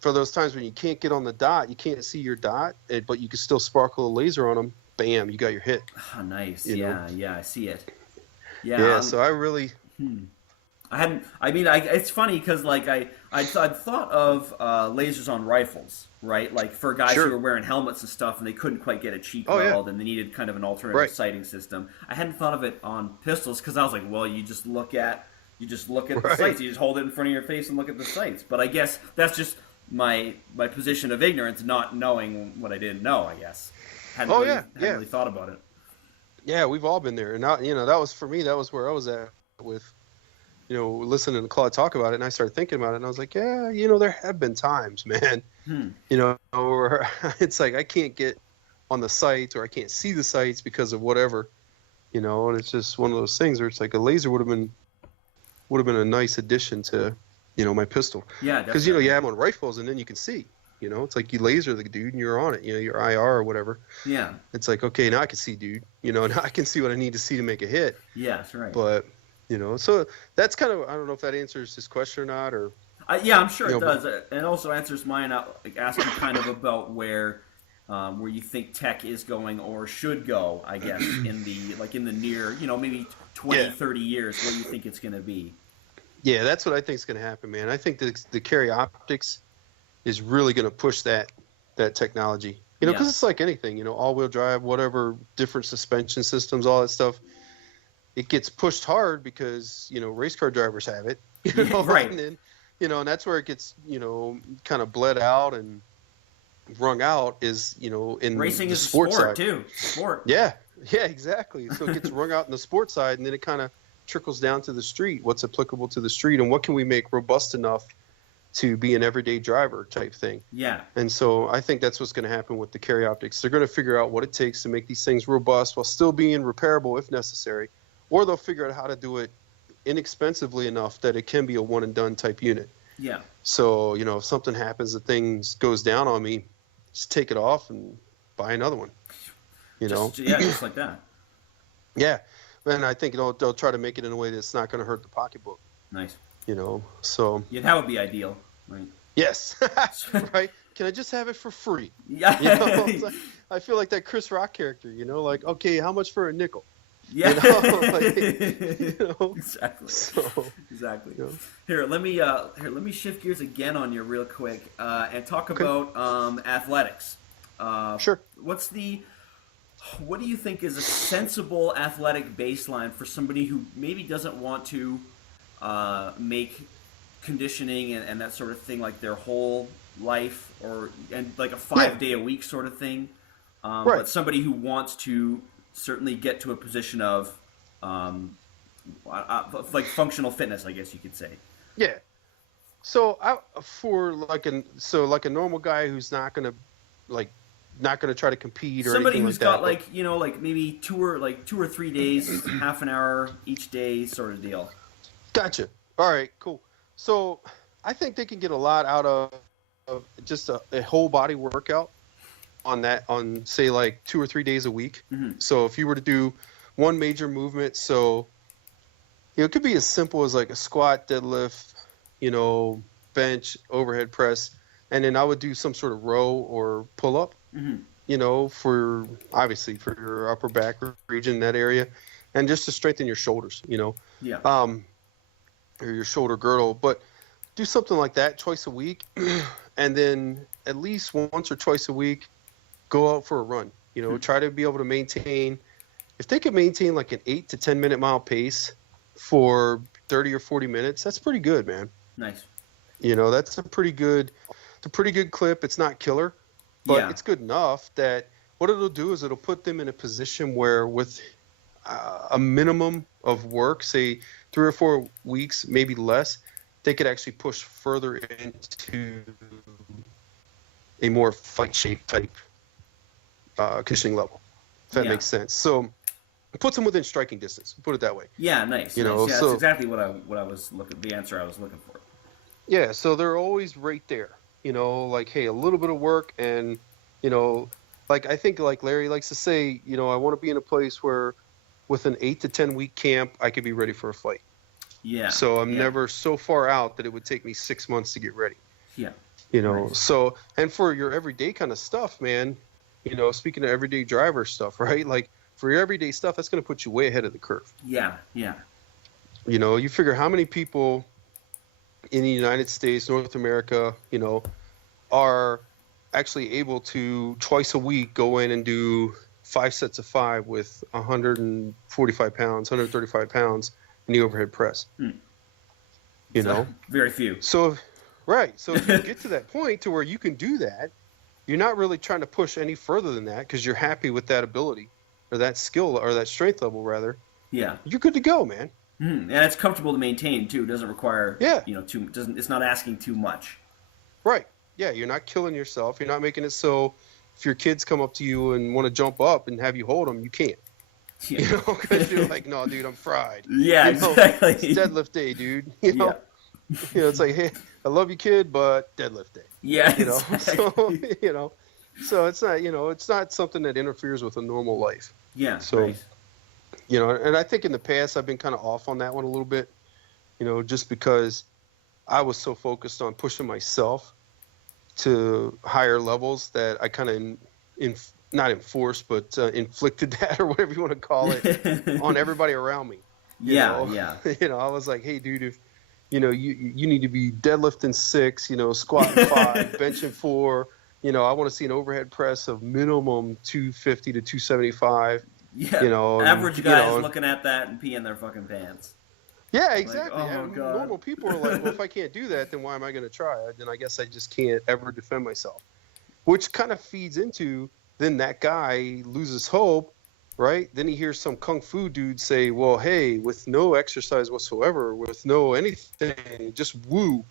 for those times when you can't get on the dot, you can't see your dot, but you can still sparkle a laser on them. Bam, you got your hit. Ah, nice. You know. Yeah. Yeah. I see it. Yeah. Yeah. So I really. Hmm. I hadn't. I mean, it's funny because like I'd thought of lasers on rifles, right? Like for guys who Sure. were wearing helmets and stuff, and they couldn't quite get a cheek Oh yeah. weld, and they needed kind of an alternative Right. sighting system. I hadn't thought of it on pistols because I was like, well, you just look at the Right. sights. You just hold it in front of your face and look at the sights. But I guess that's just my position of ignorance, not knowing what I didn't know. I guess Oh yeah. hadn't Yeah. really thought about it. Yeah. We've all been there, and now that was for me. That was where I was at with listening to Claude talk about it, and I started thinking about it, and I was like, yeah, there have been times, man, Hmm. where it's like I can't get on the sites or I can't see the sites because of whatever, and it's just one of those things where it's like a laser would have been a nice addition to, my pistol, Yeah, because definitely. you have them on rifles and then you can see, it's like you laser the dude and you're on it, your IR or whatever. Yeah. It's like, okay, now I can see, dude, now I can see what I need to see to make a hit. Yeah, that's right. But so that's kind of, I don't know if that answers this question or not, or Yeah, I'm sure it but does. It also answers mine out, like asking kind of about where you think tech is going or should go. I guess in the near, maybe 20, yeah, 30 years, where you think it's going to be. yeah, that's what I think is going to happen, man. I think the carry optics is really going to push that technology, Yeah. because it's like anything, all-wheel drive, whatever, different suspension systems, all that stuff. It gets pushed hard because race car drivers have it, Yeah. Right. and then and that's where it gets kind of bled out and wrung out is in Racing the is a sports sport side. too. Sport. Yeah, yeah, exactly. So it gets wrung out in the sports side, and then it kind of trickles down to the street. What's applicable to the street, and what can we make robust enough to be an everyday driver type thing? Yeah. And so I think that's what's going to happen with the carry optics. They're going to figure out what it takes to make these things robust while still being repairable if necessary, or they'll figure out how to do it inexpensively enough that it can be a one and done type unit. Yeah. So if something happens, the thing goes down on me, just take it off and buy another one. Just like that. Yeah, and I think they'll try to make it in a way that's not going to hurt the pocketbook. Nice. So Yeah, that would be ideal. Right. yes, right. Can I just have it for free? Yeah. It's like, I feel like that Chris Rock character. Like, okay, how much for a nickel? Yeah. Like, Exactly. So Exactly. you know. Here, let me shift gears again on you real quick and talk Okay. about athletics. Sure. What do you think is a sensible athletic baseline for somebody who maybe doesn't want to make conditioning and that sort of thing like their whole life and like a 5 day a week sort of thing, Right. but somebody who wants to certainly get to a position of like functional fitness, I guess you could say. Yeah. So for like a normal guy who's not gonna try to compete or Somebody anything who's like that. got like maybe 2 or 3 days, half an hour each day sort of deal. Gotcha. All right, cool. So I think they can get a lot out of just a whole body workout on say like 2 or 3 days a week. Mm-hmm. So if you were to do one major movement, so it could be as simple as like a squat, deadlift, bench, overhead press, and then I would do some sort of row or pull up, Mm-hmm. for obviously for your upper back region in that area, and just to strengthen your shoulders, Yeah. or your shoulder girdle. But do something like that twice a week, and then at least once or twice a week, go out for a run. Try to be able to maintain. If they could maintain like an 8 to 10 minute mile pace for 30 or 40 minutes, that's pretty good, man. Nice. That's it's a pretty good clip. It's not killer, but Yeah. it's good enough that what it'll do is it'll put them in a position where with a minimum of work, say 3 or 4 weeks, maybe less, they could actually push further into a more fight shape type conditioning level, if that makes sense. So it puts them within striking distance. Put it that way. Yeah, nice. You nice. know, Yeah, so that's exactly what I was looking. The answer I was looking for. yeah, so they're always right there. Like hey, a little bit of work, and like I think like Larry likes to say, I want to be in a place where with an 8 to 10 week camp, I could be ready for a fight. Yeah. So I'm yeah. never so far out that it would take me 6 months to get ready. Yeah. Nice. So, and for your everyday kind of stuff, man, speaking of everyday driver stuff, right? Like for your everyday stuff, that's going to put you way ahead of the curve. Yeah. Yeah. You figure how many people in the United States, North America, are actually able to twice a week go in and do 5 sets of 5 with 145 pounds, 135 pounds in the overhead press. Very few. So, right. So if you get to that point to where you can do that, you're not really trying to push any further than that because you're happy with that ability or that skill or that strength level rather. Yeah. You're good to go, man. And it's comfortable to maintain too. It doesn't require it's not asking too much. Right. Yeah, you're not killing yourself. You're not making it so if your kids come up to you and want to jump up and have you hold them, you can't. Yeah. Because you're like, no, dude, I'm fried. Yeah, exactly. It's deadlift day, dude. It's like, hey, I love you, kid, but deadlift day. Yeah. Exactly. So it's not, it's not something that interferes with a normal life. Yeah. So, nice. And I think in the past I've been kind of off on that one a little bit, just because I was so focused on pushing myself to higher levels that I kind of not enforced, but inflicted that or whatever you want to call it on everybody around me. Yeah. I was like, hey, dude, if you need to be deadlifting 6, squatting 5, benching 4. I want to see an overhead press of minimum 250 to 275. Yeah. Average guys looking at that and peeing their fucking pants. Yeah, exactly. Like, oh, God. Normal people are like, well, if I can't do that, then why am I going to try? Then I guess I just can't ever defend myself. Which kind of feeds into then that guy loses hope, right? Then he hears some kung fu dude say, well, hey, with no exercise whatsoever, with no anything, just woo,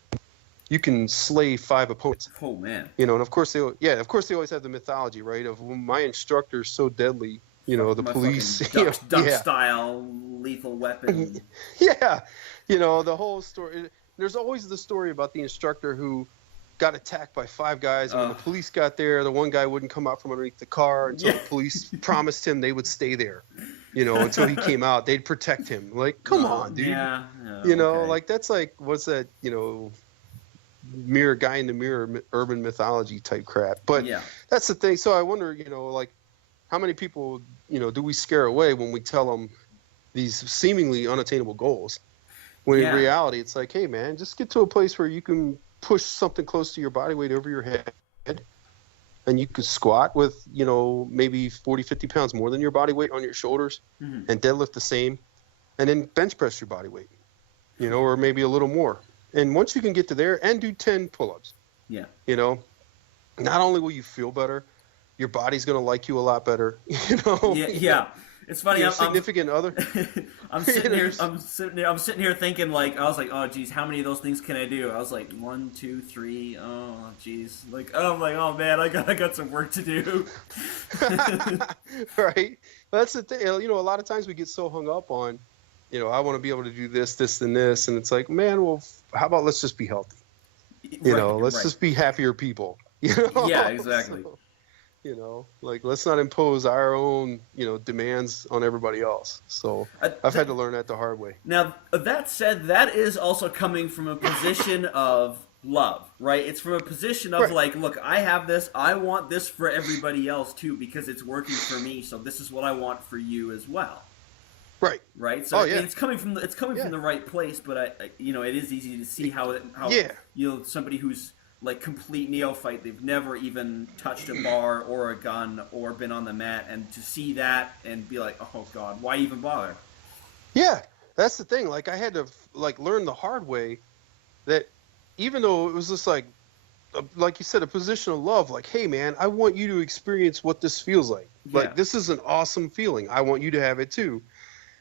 you can slay 5 opponents. Oh, man. And of course they always have the mythology, right? Of well, my instructor's so deadly. The police, duck style lethal weapon. Yeah, the whole story. There's always the story about the instructor who got attacked by 5 guys, and when the police got there, the one guy wouldn't come out from underneath the car until the police promised him they would stay there, until he came out. They'd protect him. Like, come on, dude. Yeah. Like that's like what's that? Mirror guy in the mirror urban mythology type crap. But that's the thing. So I wonder, like how many people, do we scare away when we tell them these seemingly unattainable goals? When in reality, it's like, hey, man, just get to a place where you can push something close to your body weight over your head, and you could squat with, maybe 40, 50 pounds more than your body weight on your shoulders, and deadlift the same, and then bench press your body weight, or maybe a little more. And once you can get to there and do 10 pull-ups, not only will you feel better, your body's going to like you a lot better, Yeah. It's funny. Your significant other. I'm sitting here. I'm sitting here thinking like I was like, oh geez, how many of those things can I do? I was like 1, 2, 3. Oh geez, like I'm like, oh man, I got some work to do. Right. That's the thing. A lot of times we get so hung up on, I want to be able to do this, this, and this, and it's like, man, well, how about let's just be healthy? Let's just be happier people. Yeah, exactly. So, like let's not impose our own, demands on everybody else. So I've had to learn that the hard way. Now, that said, that is also coming from a position of love, right? It's from a position of like, look, I have this. I want this for everybody else too because it's working for me. So this is what I want for you as well. Right. Right. So it's coming from the right place, but it is easy to see how somebody who's like complete neophyte, they've never even touched a bar or a gun or been on the mat, and to see that and be like, oh god, why even bother? Yeah, that's the thing. Like I had to like learn the hard way that even though it was just like you said, a position of love, like, hey man, I want you to experience what this feels like. Yeah. Like this is an awesome feeling. I want you to have it too.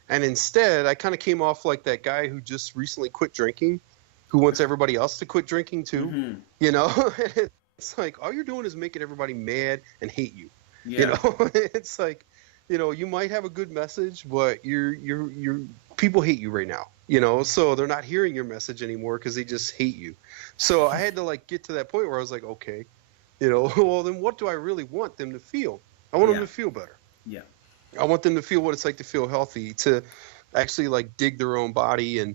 And instead, I kind of came off like that guy who just recently quit drinking, who wants everybody else to quit drinking too. Mm-hmm. You know, it's like all you're doing is making everybody mad and hate you. You Yeah. know, it's like, you know, you might have a good message, but you're people hate you right now. You know, so they're not hearing your message anymore because they just hate you. So I had to like get to that point where I was like, okay, you know, well then what do I really want them to feel? I want them Yeah. to feel better. Yeah. I want them to feel what it's like to feel healthy, to actually like dig their own body and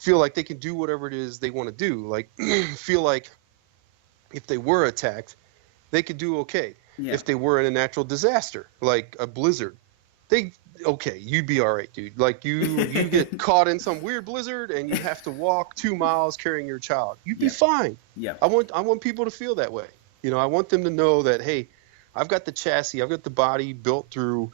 feel like they can do whatever it is they want to do. Like feel like if they were attacked, they could do okay. Yeah. If they were in a natural disaster, like a blizzard, okay, you'd be all right, dude. Like you get caught in some weird blizzard and you have to walk 2 miles carrying your child. You'd be Yeah. fine. Yeah. I want people to feel that way. You know, I want them to know that, hey, I've got the chassis, I've got the body built through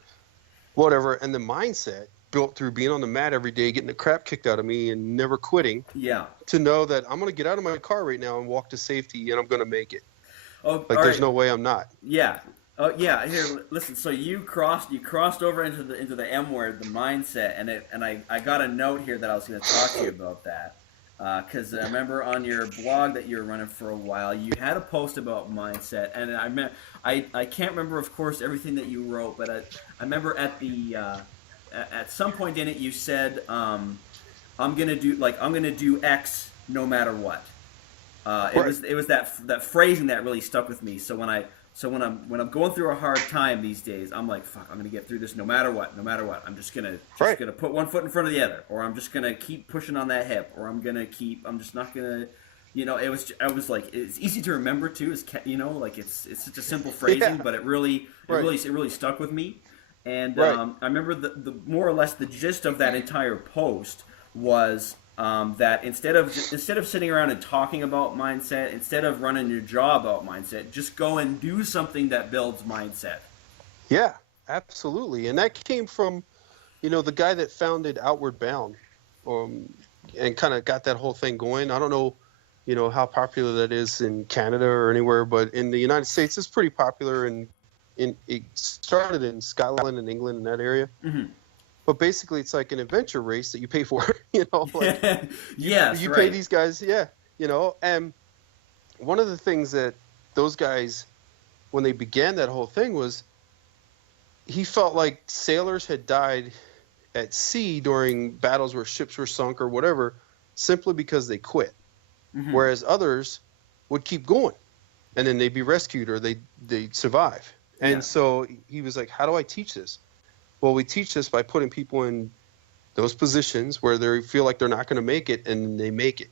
whatever, and the mindset built through being on the mat every day, getting the crap kicked out of me and never quitting, Yeah. to know that I'm going to get out of my car right now and walk to safety and I'm going to make it. Oh, Like all there's right. no way I'm not. Yeah. Oh yeah. Here, listen. So you crossed over into the M word, the mindset, and I got a note here that I was going to talk to you about that because I remember on your blog that you were running for a while, you had a post about mindset, and I can't remember, of course, everything that you wrote, but I remember at some point in it you said I'm gonna do X no matter what. Right. It was that phrasing that really stuck with me. So when I'm going through a hard time these days, I'm like, fuck, I'm gonna get through this no matter what, no matter what. I'm just Right. gonna put one foot in front of the other, or I'm just gonna keep pushing on that hip, or I'm just not gonna, you know. I was like, it's easy to remember too. You know, like it's such a simple phrasing, Yeah. but Right. it really stuck with me. And Right. I remember the more or less the gist of that entire post was that instead of sitting around and talking about mindset, instead of running your jaw about mindset, just go and do something that builds mindset. Yeah, absolutely. And that came from, you know, the guy that founded Outward Bound, and kind of got that whole thing going. I don't know, you know, how popular that is in Canada or anywhere, but in the United States, it's pretty popular. And it started in Scotland and England in that area. Mm-hmm. But basically, it's like an adventure race that you pay for. You know, like Yes, you pay right. these guys, yeah, you know. And one of the things that those guys, when they began that whole thing, was he felt like sailors had died at sea during battles where ships were sunk or whatever, simply because they quit, Mm-hmm. whereas others would keep going and then they'd be rescued or they'd survive. Yeah. And so he was like, how do I teach this? Well, we teach this by putting people in those positions where they feel like they're not going to make it and they make it.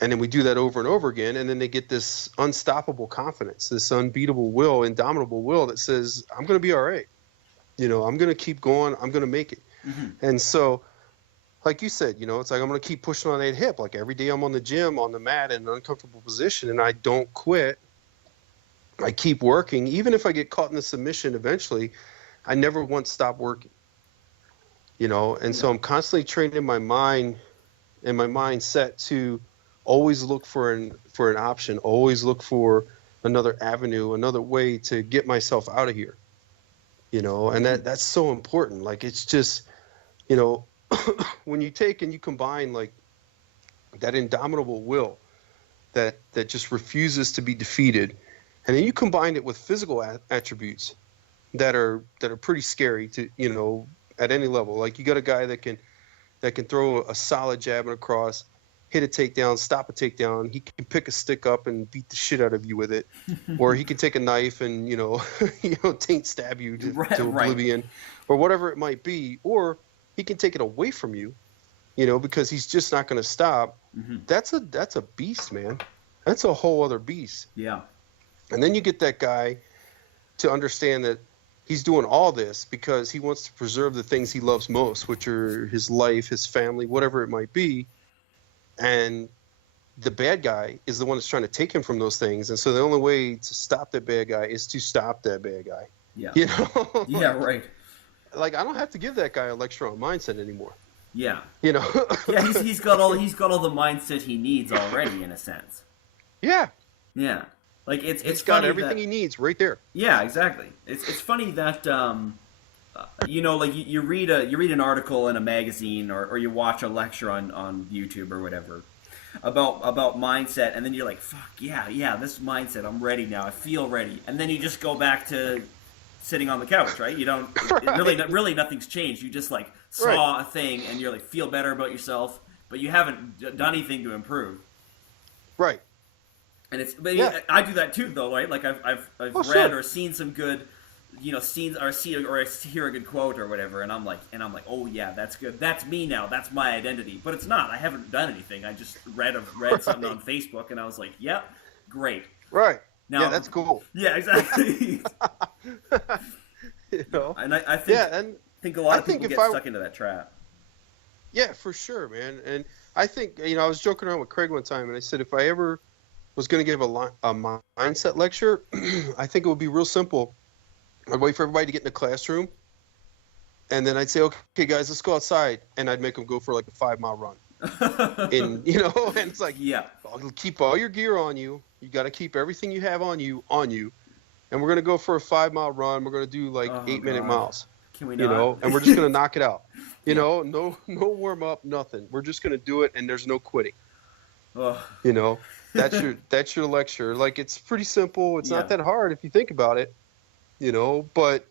And then we do that over and over again, and then they get this unstoppable confidence, this unbeatable will, indomitable will that says, I'm going to be all right. You know, I'm going to keep going. I'm going to make it. Mm-hmm. And so, like you said, you know, it's like I'm going to keep pushing on that hip. Like every day I'm on the gym, on the mat in an uncomfortable position, and I don't quit. I keep working. Even if I get caught in the submission eventually, I never once stop working. You know, and so Yeah. I'm constantly training my mind and my mindset to always look for an option, always look for another avenue, another way to get myself out of here. You know, and Mm-hmm. that's so important. Like it's just, you know, when you take and you combine like that indomitable will that just refuses to be defeated, and then you combine it with physical attributes that are pretty scary to, you know, at any level. Like you got a guy that can throw a solid jab and a cross, hit a takedown, stop a takedown. He can pick a stick up and beat the shit out of you with it, or he can take a knife and taint stab you Right. to Right. oblivion, or whatever it might be. Or he can take it away from you, because he's just not going to stop. Mm-hmm. That's a beast, man. That's a whole other beast. Yeah. And then you get that guy to understand that he's doing all this because he wants to preserve the things he loves most, which are his life, his family, whatever it might be. And the bad guy is the one that's trying to take him from those things. And so the only way to stop that bad guy is to stop that bad guy. Yeah. You know? Yeah. Right. Like I don't have to give that guy a lecture on mindset anymore. Yeah. You know? Yeah, he's got all the mindset he needs already in a sense. Yeah, Yeah. Like it's he's got funny everything that he needs right there. yeah, exactly. It's funny that you know, like you read an article in a magazine or you watch a lecture on YouTube or whatever about mindset, and then you're like, fuck yeah, this mindset, I'm ready now, I feel ready, and then you just go back to sitting on the couch, right? You don't Right, really nothing's changed. You just like right, saw a thing and you're like feel better about yourself, but you haven't done anything to improve. right. And it's but Yeah. I do that too though, right? Like I've Oh, read sure. or seen some good, you know, scenes or I hear a good quote or whatever, and I'm like, oh yeah, that's good. That's me now. That's my identity. But it's not. I haven't done anything. I just read something Right, on Facebook, and I was like, yep, great. right. Yeah, Now, that's cool. yeah, exactly. You No, know? and I Yeah, and think a lot I of think people if get I, stuck into that trap. yeah, for sure, man. And I think, I was joking around with Craig one time, and I said if I ever was going to give a mindset lecture, I think it would be real simple. I'd wait for everybody to get in the classroom, and then I'd say, okay, guys, let's go outside, and I'd make them go for like a 5 mile run. And and it's like, Yeah. keep all your gear on you. You got to keep everything you have on you, and we're gonna go for a 5 mile run. We're gonna do like Oh 8 minute God. miles, Can we not? and we're just gonna knock it out. Yep. No warm up, nothing. We're just gonna do it, and there's no quitting. Oh. You know, that's your lecture. Like it's pretty simple. It's not Yeah. that hard if you think about it. But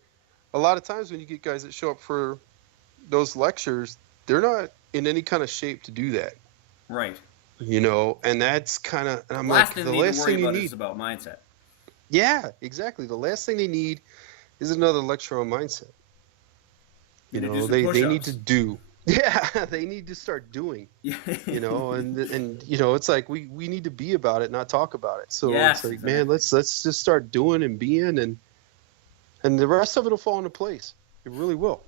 a lot of times when you get guys that show up for those lectures, they're not in any kind of shape to do that. Right. And that's and The I'm last like, thing the they need to last worry thing you about is need, about mindset. yeah, exactly. The last thing they need is another lecture on mindset. Need to do some They need to push-ups. do, yeah, they need to start doing, Yeah. and it's like we need to be about it, not talk about it. So it's Yes, like, man, exactly. let's just start doing and being, and the rest of it will fall into place. It really will.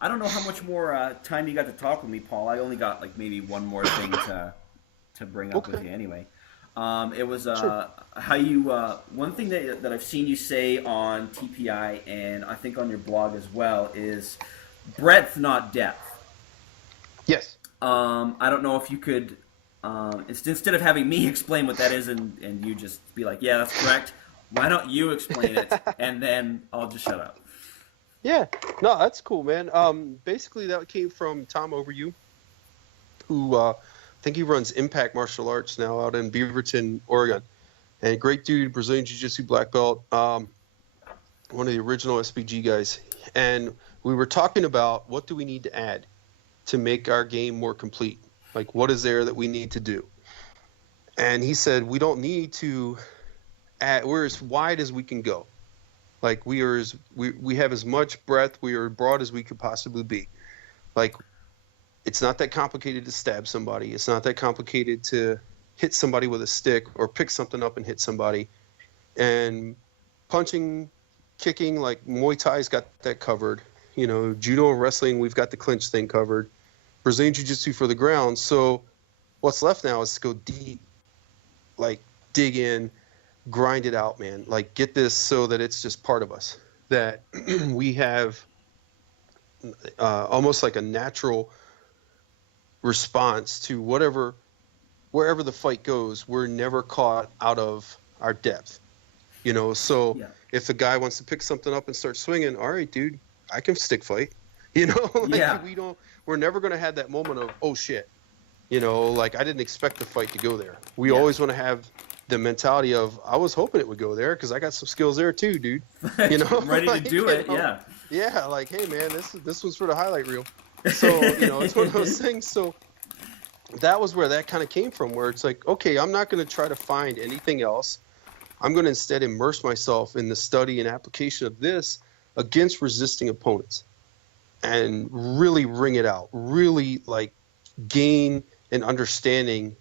I don't know how much more time you got to talk with me, Paul. I only got like maybe one more thing to bring up with Okay, you anyway. It was sure. how you one thing that I've seen you say on TPI and I think on your blog as well is breadth, not depth. Yes. I don't know if you could instead of having me explain what that is and you just be like, yeah, that's correct. Why don't you explain it and then I'll just shut up. Yeah. No, that's cool, man. Basically that came from Tom Overview, who I think he runs Impact Martial Arts now out in Beaverton, Oregon. And great dude, Brazilian Jiu-Jitsu black belt, one of the original SPG guys. And we were talking about what do we need to add to make our game more complete? Like, what is there that we need to do? And he said, we don't need to add, we're as wide as we can go. Like, we have as much breadth, we are broad as we could possibly be. Like, it's not that complicated to stab somebody. It's not that complicated to hit somebody with a stick or pick something up and hit somebody. And punching, kicking, like Muay Thai's got that covered. Judo and wrestling, we've got the clinch thing covered. Brazilian Jiu-Jitsu for the ground. So what's left now is to go deep, like dig in, grind it out, man. Like get this so that it's just part of us. That we have almost like a natural response to wherever the fight goes. We're never caught out of our depth. So Yeah. if the guy wants to pick something up and start swinging, all right, dude, I can stick fight. Like Yeah. we're never going to have that moment of, oh shit, like I didn't expect the fight to go there. We Yeah. always want to have the mentality of, I was hoping it would go there because I got some skills there too, dude. I'm ready to Like, do it. Yeah. yeah, like, hey man, this was for the highlight reel. So, it's one of those things. So that was where that kind of came from, where it's like, okay, I'm not going to try to find anything else. I'm going to instead immerse myself in the study and application of this against resisting opponents and really wring it out, really like gain an understanding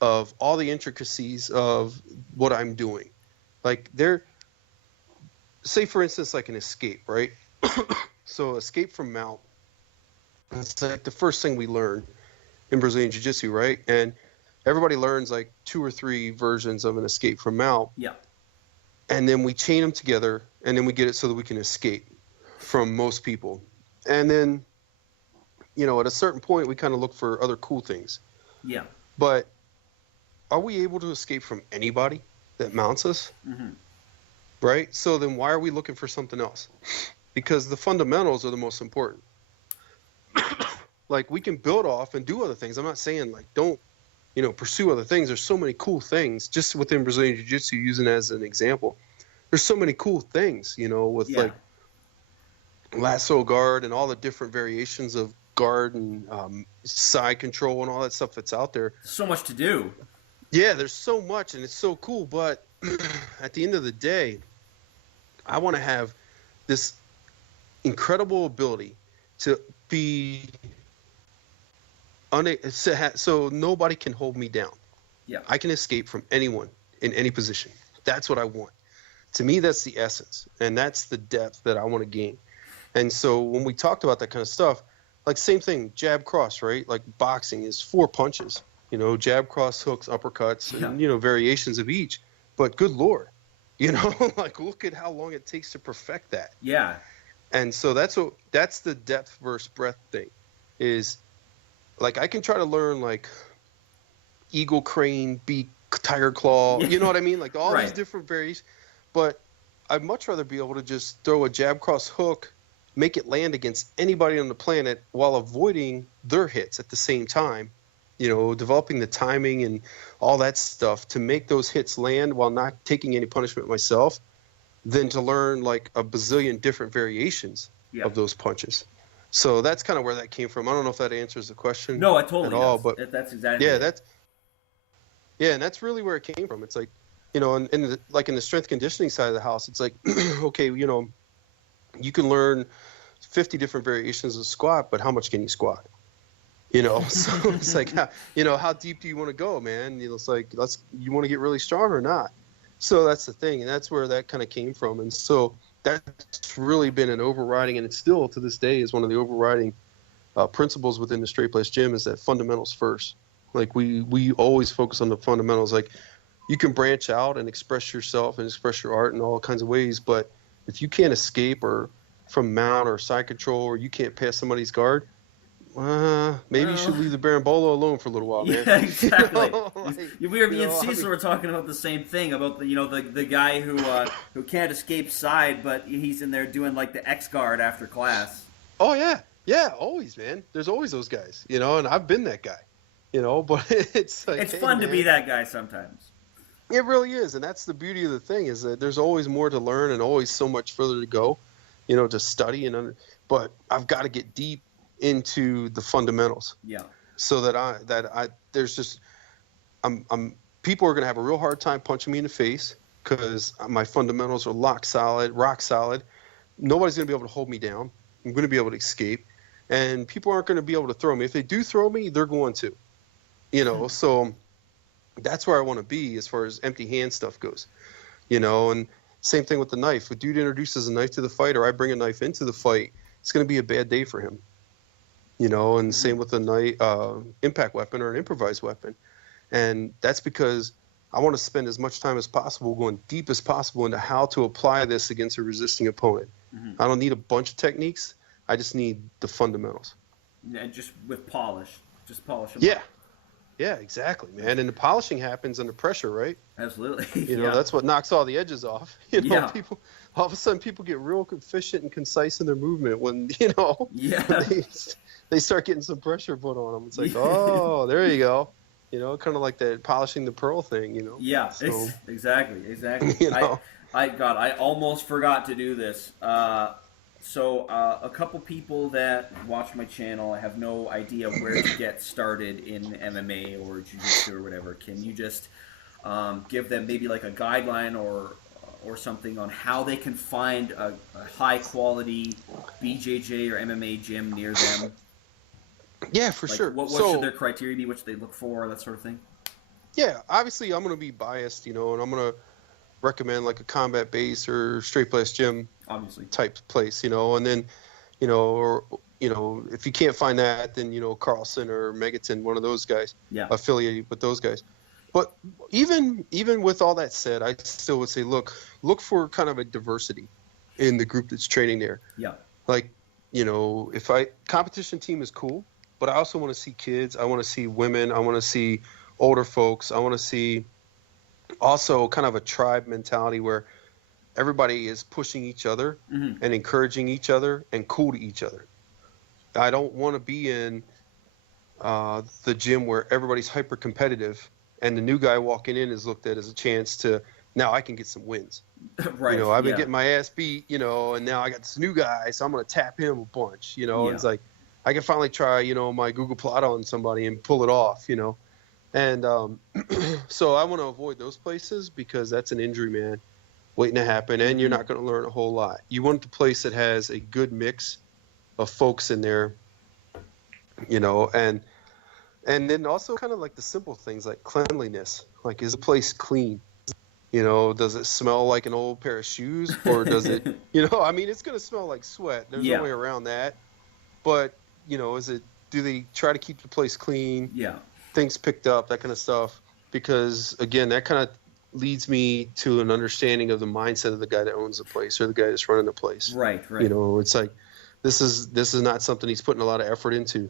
of all the intricacies of what I'm doing. Like say for instance, like an escape, right? So escape from mount, it's like the first thing we learn in Brazilian Jiu-Jitsu, right? And everybody learns like 2 or 3 versions of an escape from mount. Yeah. And then we chain them together, and then we get it so that we can escape from most people. And then, at a certain point, we kind of look for other cool things. Yeah. But are we able to escape from anybody that mounts us? Mm-hmm. Right? So then why are we looking for something else? Because the fundamentals are the most important. Like, we can build off and do other things. I'm not saying, like, don't, pursue other things. There's so many cool things just within Brazilian Jiu-Jitsu, using it as an example. There's so many cool things, with Yeah. like lasso guard and all the different variations of guard and side control and all that stuff that's out there. So much to do. Yeah, there's so much, and it's so cool. But at the end of the day, I want to have this incredible ability to be so nobody can hold me down. Yeah. I can escape from anyone in any position. That's what I want. To me, that's the essence, and that's the depth that I want to gain. And so when we talked about that kind of stuff, like, same thing, jab cross, right? Like, boxing is 4 punches, jab cross, hooks, uppercuts, and variations of each. But good Lord, like, look at how long it takes to perfect that. Yeah. And so that's the depth versus breadth thing. Is, like, I can try to learn, like, eagle crane, beak, tiger claw, you know what I mean? Like, all these different variations. But I'd much rather be able to just throw a jab cross hook, make it land against anybody on the planet while avoiding their hits at the same time, developing the timing and all that stuff to make those hits land while not taking any punishment myself, than to learn, like, a bazillion different variations of those punches. So that's kind of where that came from. I don't know if that answers the question. No, it totally at all, does. but That's exactly it. And that's really where it came from. It's like, like in the strength conditioning side of the house, it's like, okay, you can learn 50 different variations of squat, but how much can you squat? So it's like, how deep do you want to go, man? It's like, you want to get really strong or not? So that's the thing, and that's where that kind of came from. And so that's really been an overriding, and it still to this day is one of the overriding principles within the Straight Place Gym, is that fundamentals first. Like, we always focus on the fundamentals. Like, you can branch out and express yourself and express your art in all kinds of ways, but if you can't escape or from mount or side control, or you can't pass somebody's guard, maybe you should leave the Berimbolo alone for a little while, man. Yeah, exactly. Me and Cecil were talking about the same thing, about the guy who can't escape side, but he's in there doing, like, the X guard after class. Oh yeah, always, man. There's always those guys, and I've been that guy, but it's like, it's fun to be that guy sometimes. It really is, and that's the beauty of the thing, is that there's always more to learn and always so much further to go, to study but I've got to get deep into the fundamentals. Yeah. So that there's just people are going to have a real hard time punching me in the face, because my fundamentals are rock solid. Nobody's going to be able to hold me down. I'm going to be able to escape, and people aren't going to be able to throw me. If they do throw me, they're going to, so that's where I want to be as far as empty hand stuff goes, and same thing with the knife. If a dude introduces a knife to the fight, or I bring a knife into the fight, it's going to be a bad day for him, and same with a knife, impact weapon or an improvised weapon. And that's because I want to spend as much time as possible going deep as possible into how to apply this against a resisting opponent. Mm-hmm. I don't need a bunch of techniques. I just need the fundamentals. Yeah, just with polish. Just polish them. Yeah. Up. Yeah, exactly, man. And the polishing happens under pressure, right? Absolutely. That's what knocks all the edges off. People, all of a sudden, people get real efficient and concise in their movement when, when they start getting some pressure put on them. It's like, oh, there you go. Kind of like that polishing the pearl thing, Yeah, so, exactly. I almost forgot to do this. So a couple people that watch my channel have no idea where to get started in MMA or Jiu-Jitsu or whatever. Can you just give them maybe like a guideline or something on how they can find a high-quality BJJ or MMA gym near them? Yeah, for sure. What should their criteria be? What should they look for? That sort of thing? Yeah, obviously I'm going to be biased, and I'm going to recommend like a combat base or straight place gym obviously type place, and then, or if you can't find that, then, Carlson or Megaton, one of those guys, affiliated with those guys. But even with all that said, I still would say, look for kind of a diversity in the group that's training there. Yeah. Like, if I competition team is cool, but I also want to see kids. I want to see women. I want to see older folks. I want to see also kind of a tribe mentality where everybody is pushing each other Mm-hmm. and encouraging each other and cool to each other. I don't want to be in the gym where everybody's hyper competitive and the new guy walking in is looked at as a chance to now I can get some wins. Right. I've been Yeah. getting my ass beat, and now I got this new guy, so I'm going to tap him a bunch, and Yeah. it's like I can finally try, my Google plot on somebody and pull it off, and so I want to avoid those places because that's an injury, man, waiting to happen, and you're Mm-hmm. not going to learn a whole lot. You want the place that has a good mix of folks in there, and then also kind of like the simple things like cleanliness. Like, is the place clean? Does it smell like an old pair of shoes or does it, I mean, it's going to smell like sweat. There's no Yeah. way around that. But, do they try to keep the place clean, Yeah. things picked up, that kind of stuff? Because, again, that kind of leads me to an understanding of the mindset of the guy that owns the place or the guy that's running the place. Right. Right. It's like, this is not something he's putting a lot of effort into,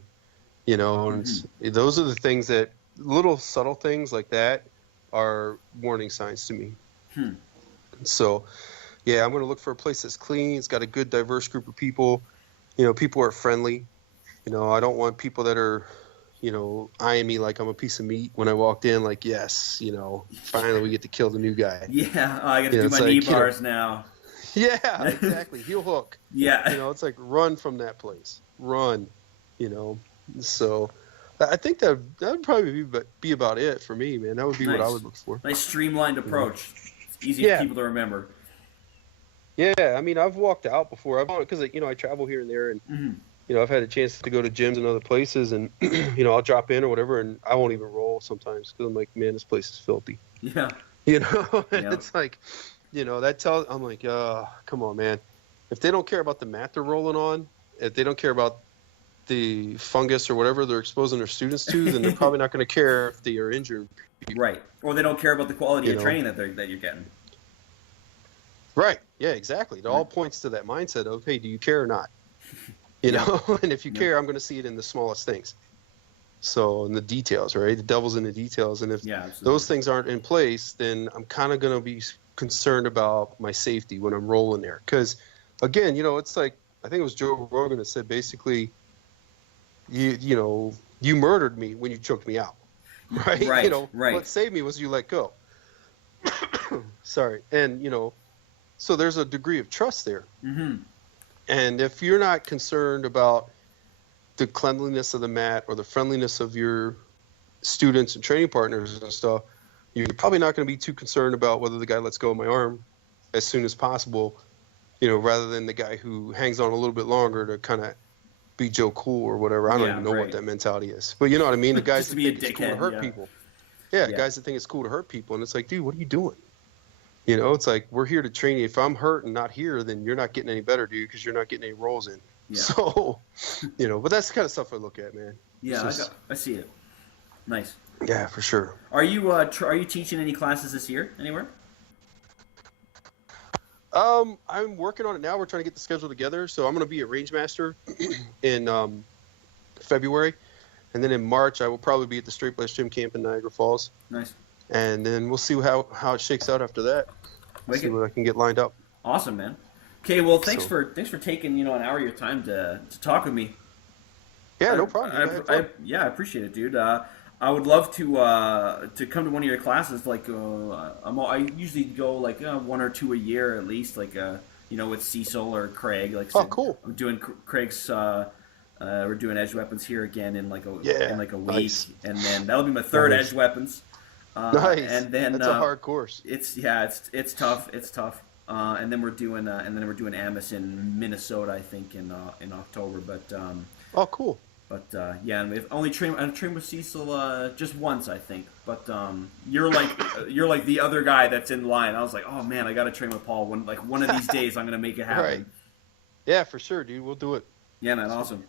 and Mm-hmm. those are the things that little subtle things like that are warning signs to me. Hmm. So, yeah, I'm going to look for a place that's clean. It's got a good, diverse group of people. People are friendly. I don't want people that are, eyeing me like I'm a piece of meat when I walked in. Like, yes, finally we get to kill the new guy. Yeah. I got to do It's my knee like, bars now. Yeah, exactly. Heel hook. Yeah. It's like run from that place. Run. So I think that would probably be about it for me, man. That would be what I Nice. would look for. Nice streamlined approach. It's easy Yeah. for people to remember. Yeah, I mean, I've walked out before. Because I travel here and there, and Mm-hmm. I've had a chance to go to gyms and other places, and I'll drop in or whatever, and I won't even roll sometimes because I'm like, man, this place is filthy. Yeah. And Yeah. it's like, that tells. I'm like, come on, man. If they don't care about the mat they're rolling on, if they don't care about the fungus or whatever they're exposing their students to, then they're probably not going to care if they are injured. Right. Or they don't care about the quality You of know. training that you're getting. Right. Yeah, exactly. It all points to that mindset of, hey, do you care or not? And if you care, I'm going to see it in the smallest things. So in the details, right? The devil's in the details. And if Yeah, absolutely. those things aren't in place, then I'm kind of going to be concerned about my safety when I'm rolling there. Because, again, it's like, I think it was Joe Rogan that said basically, you murdered me when you choked me out. Right? Right, right. What saved me was you let go. Sorry. And, so there's a degree of trust there. Mm-hmm. And if you're not concerned about the cleanliness of the mat or the friendliness of your students and training partners and stuff, you're probably not going to be too concerned about whether the guy lets go of my arm as soon as possible, rather than the guy who hangs on a little bit longer to kind of be Joe Cool or whatever. I don't Yeah, even know right. what that mentality is. But you know what I mean? The guys Just to that be a think it's cool to dickhead, hurt yeah. people. Yeah, Yeah. guys that think it's cool to hurt people. And it's like, dude, what are you doing? It's like, we're here to train you. If I'm hurt and not here, then you're not getting any better, dude, because you're not getting any rolls in. Yeah. So, but that's the kind of stuff I look at, man. Yeah, It's just- I see it. Nice. Yeah, for sure. Are you are you teaching any classes this year anywhere? I'm working on it now. We're trying to get the schedule together. So I'm going to be a range master in February. And then in March, I will probably be at the Straight Blast Gym Camp in Niagara Falls. Nice. And then we'll see how it shakes out after that. See Wicked. what I can get lined up. Awesome, man. Okay, well, thanks So- for taking an hour of your time to talk with me. Yeah, no problem. dude. I had fun. I appreciate it, dude. I would love to come to one of your classes. Like, I usually go like 1 or 2 a year at least. Like, with Cecil or Craig. Like, Oh, cool. I'm doing Craig's. We're doing Edge Weapons here again in like a week, nice. and then that'll be my third Nice. Edge Weapons. Nice. And then That's a hard course. It's tough. It's tough. And then we're doing Amos in Minnesota, I think, in October. But Oh, cool. yeah, and I've trained with Cecil just once, I think. But you're like the other guy that's in line. I was like, oh man, I got to train with Paul. One of these days, I'm gonna make it happen. Right. Yeah, for sure, dude. We'll do it. Yeah, man, awesome.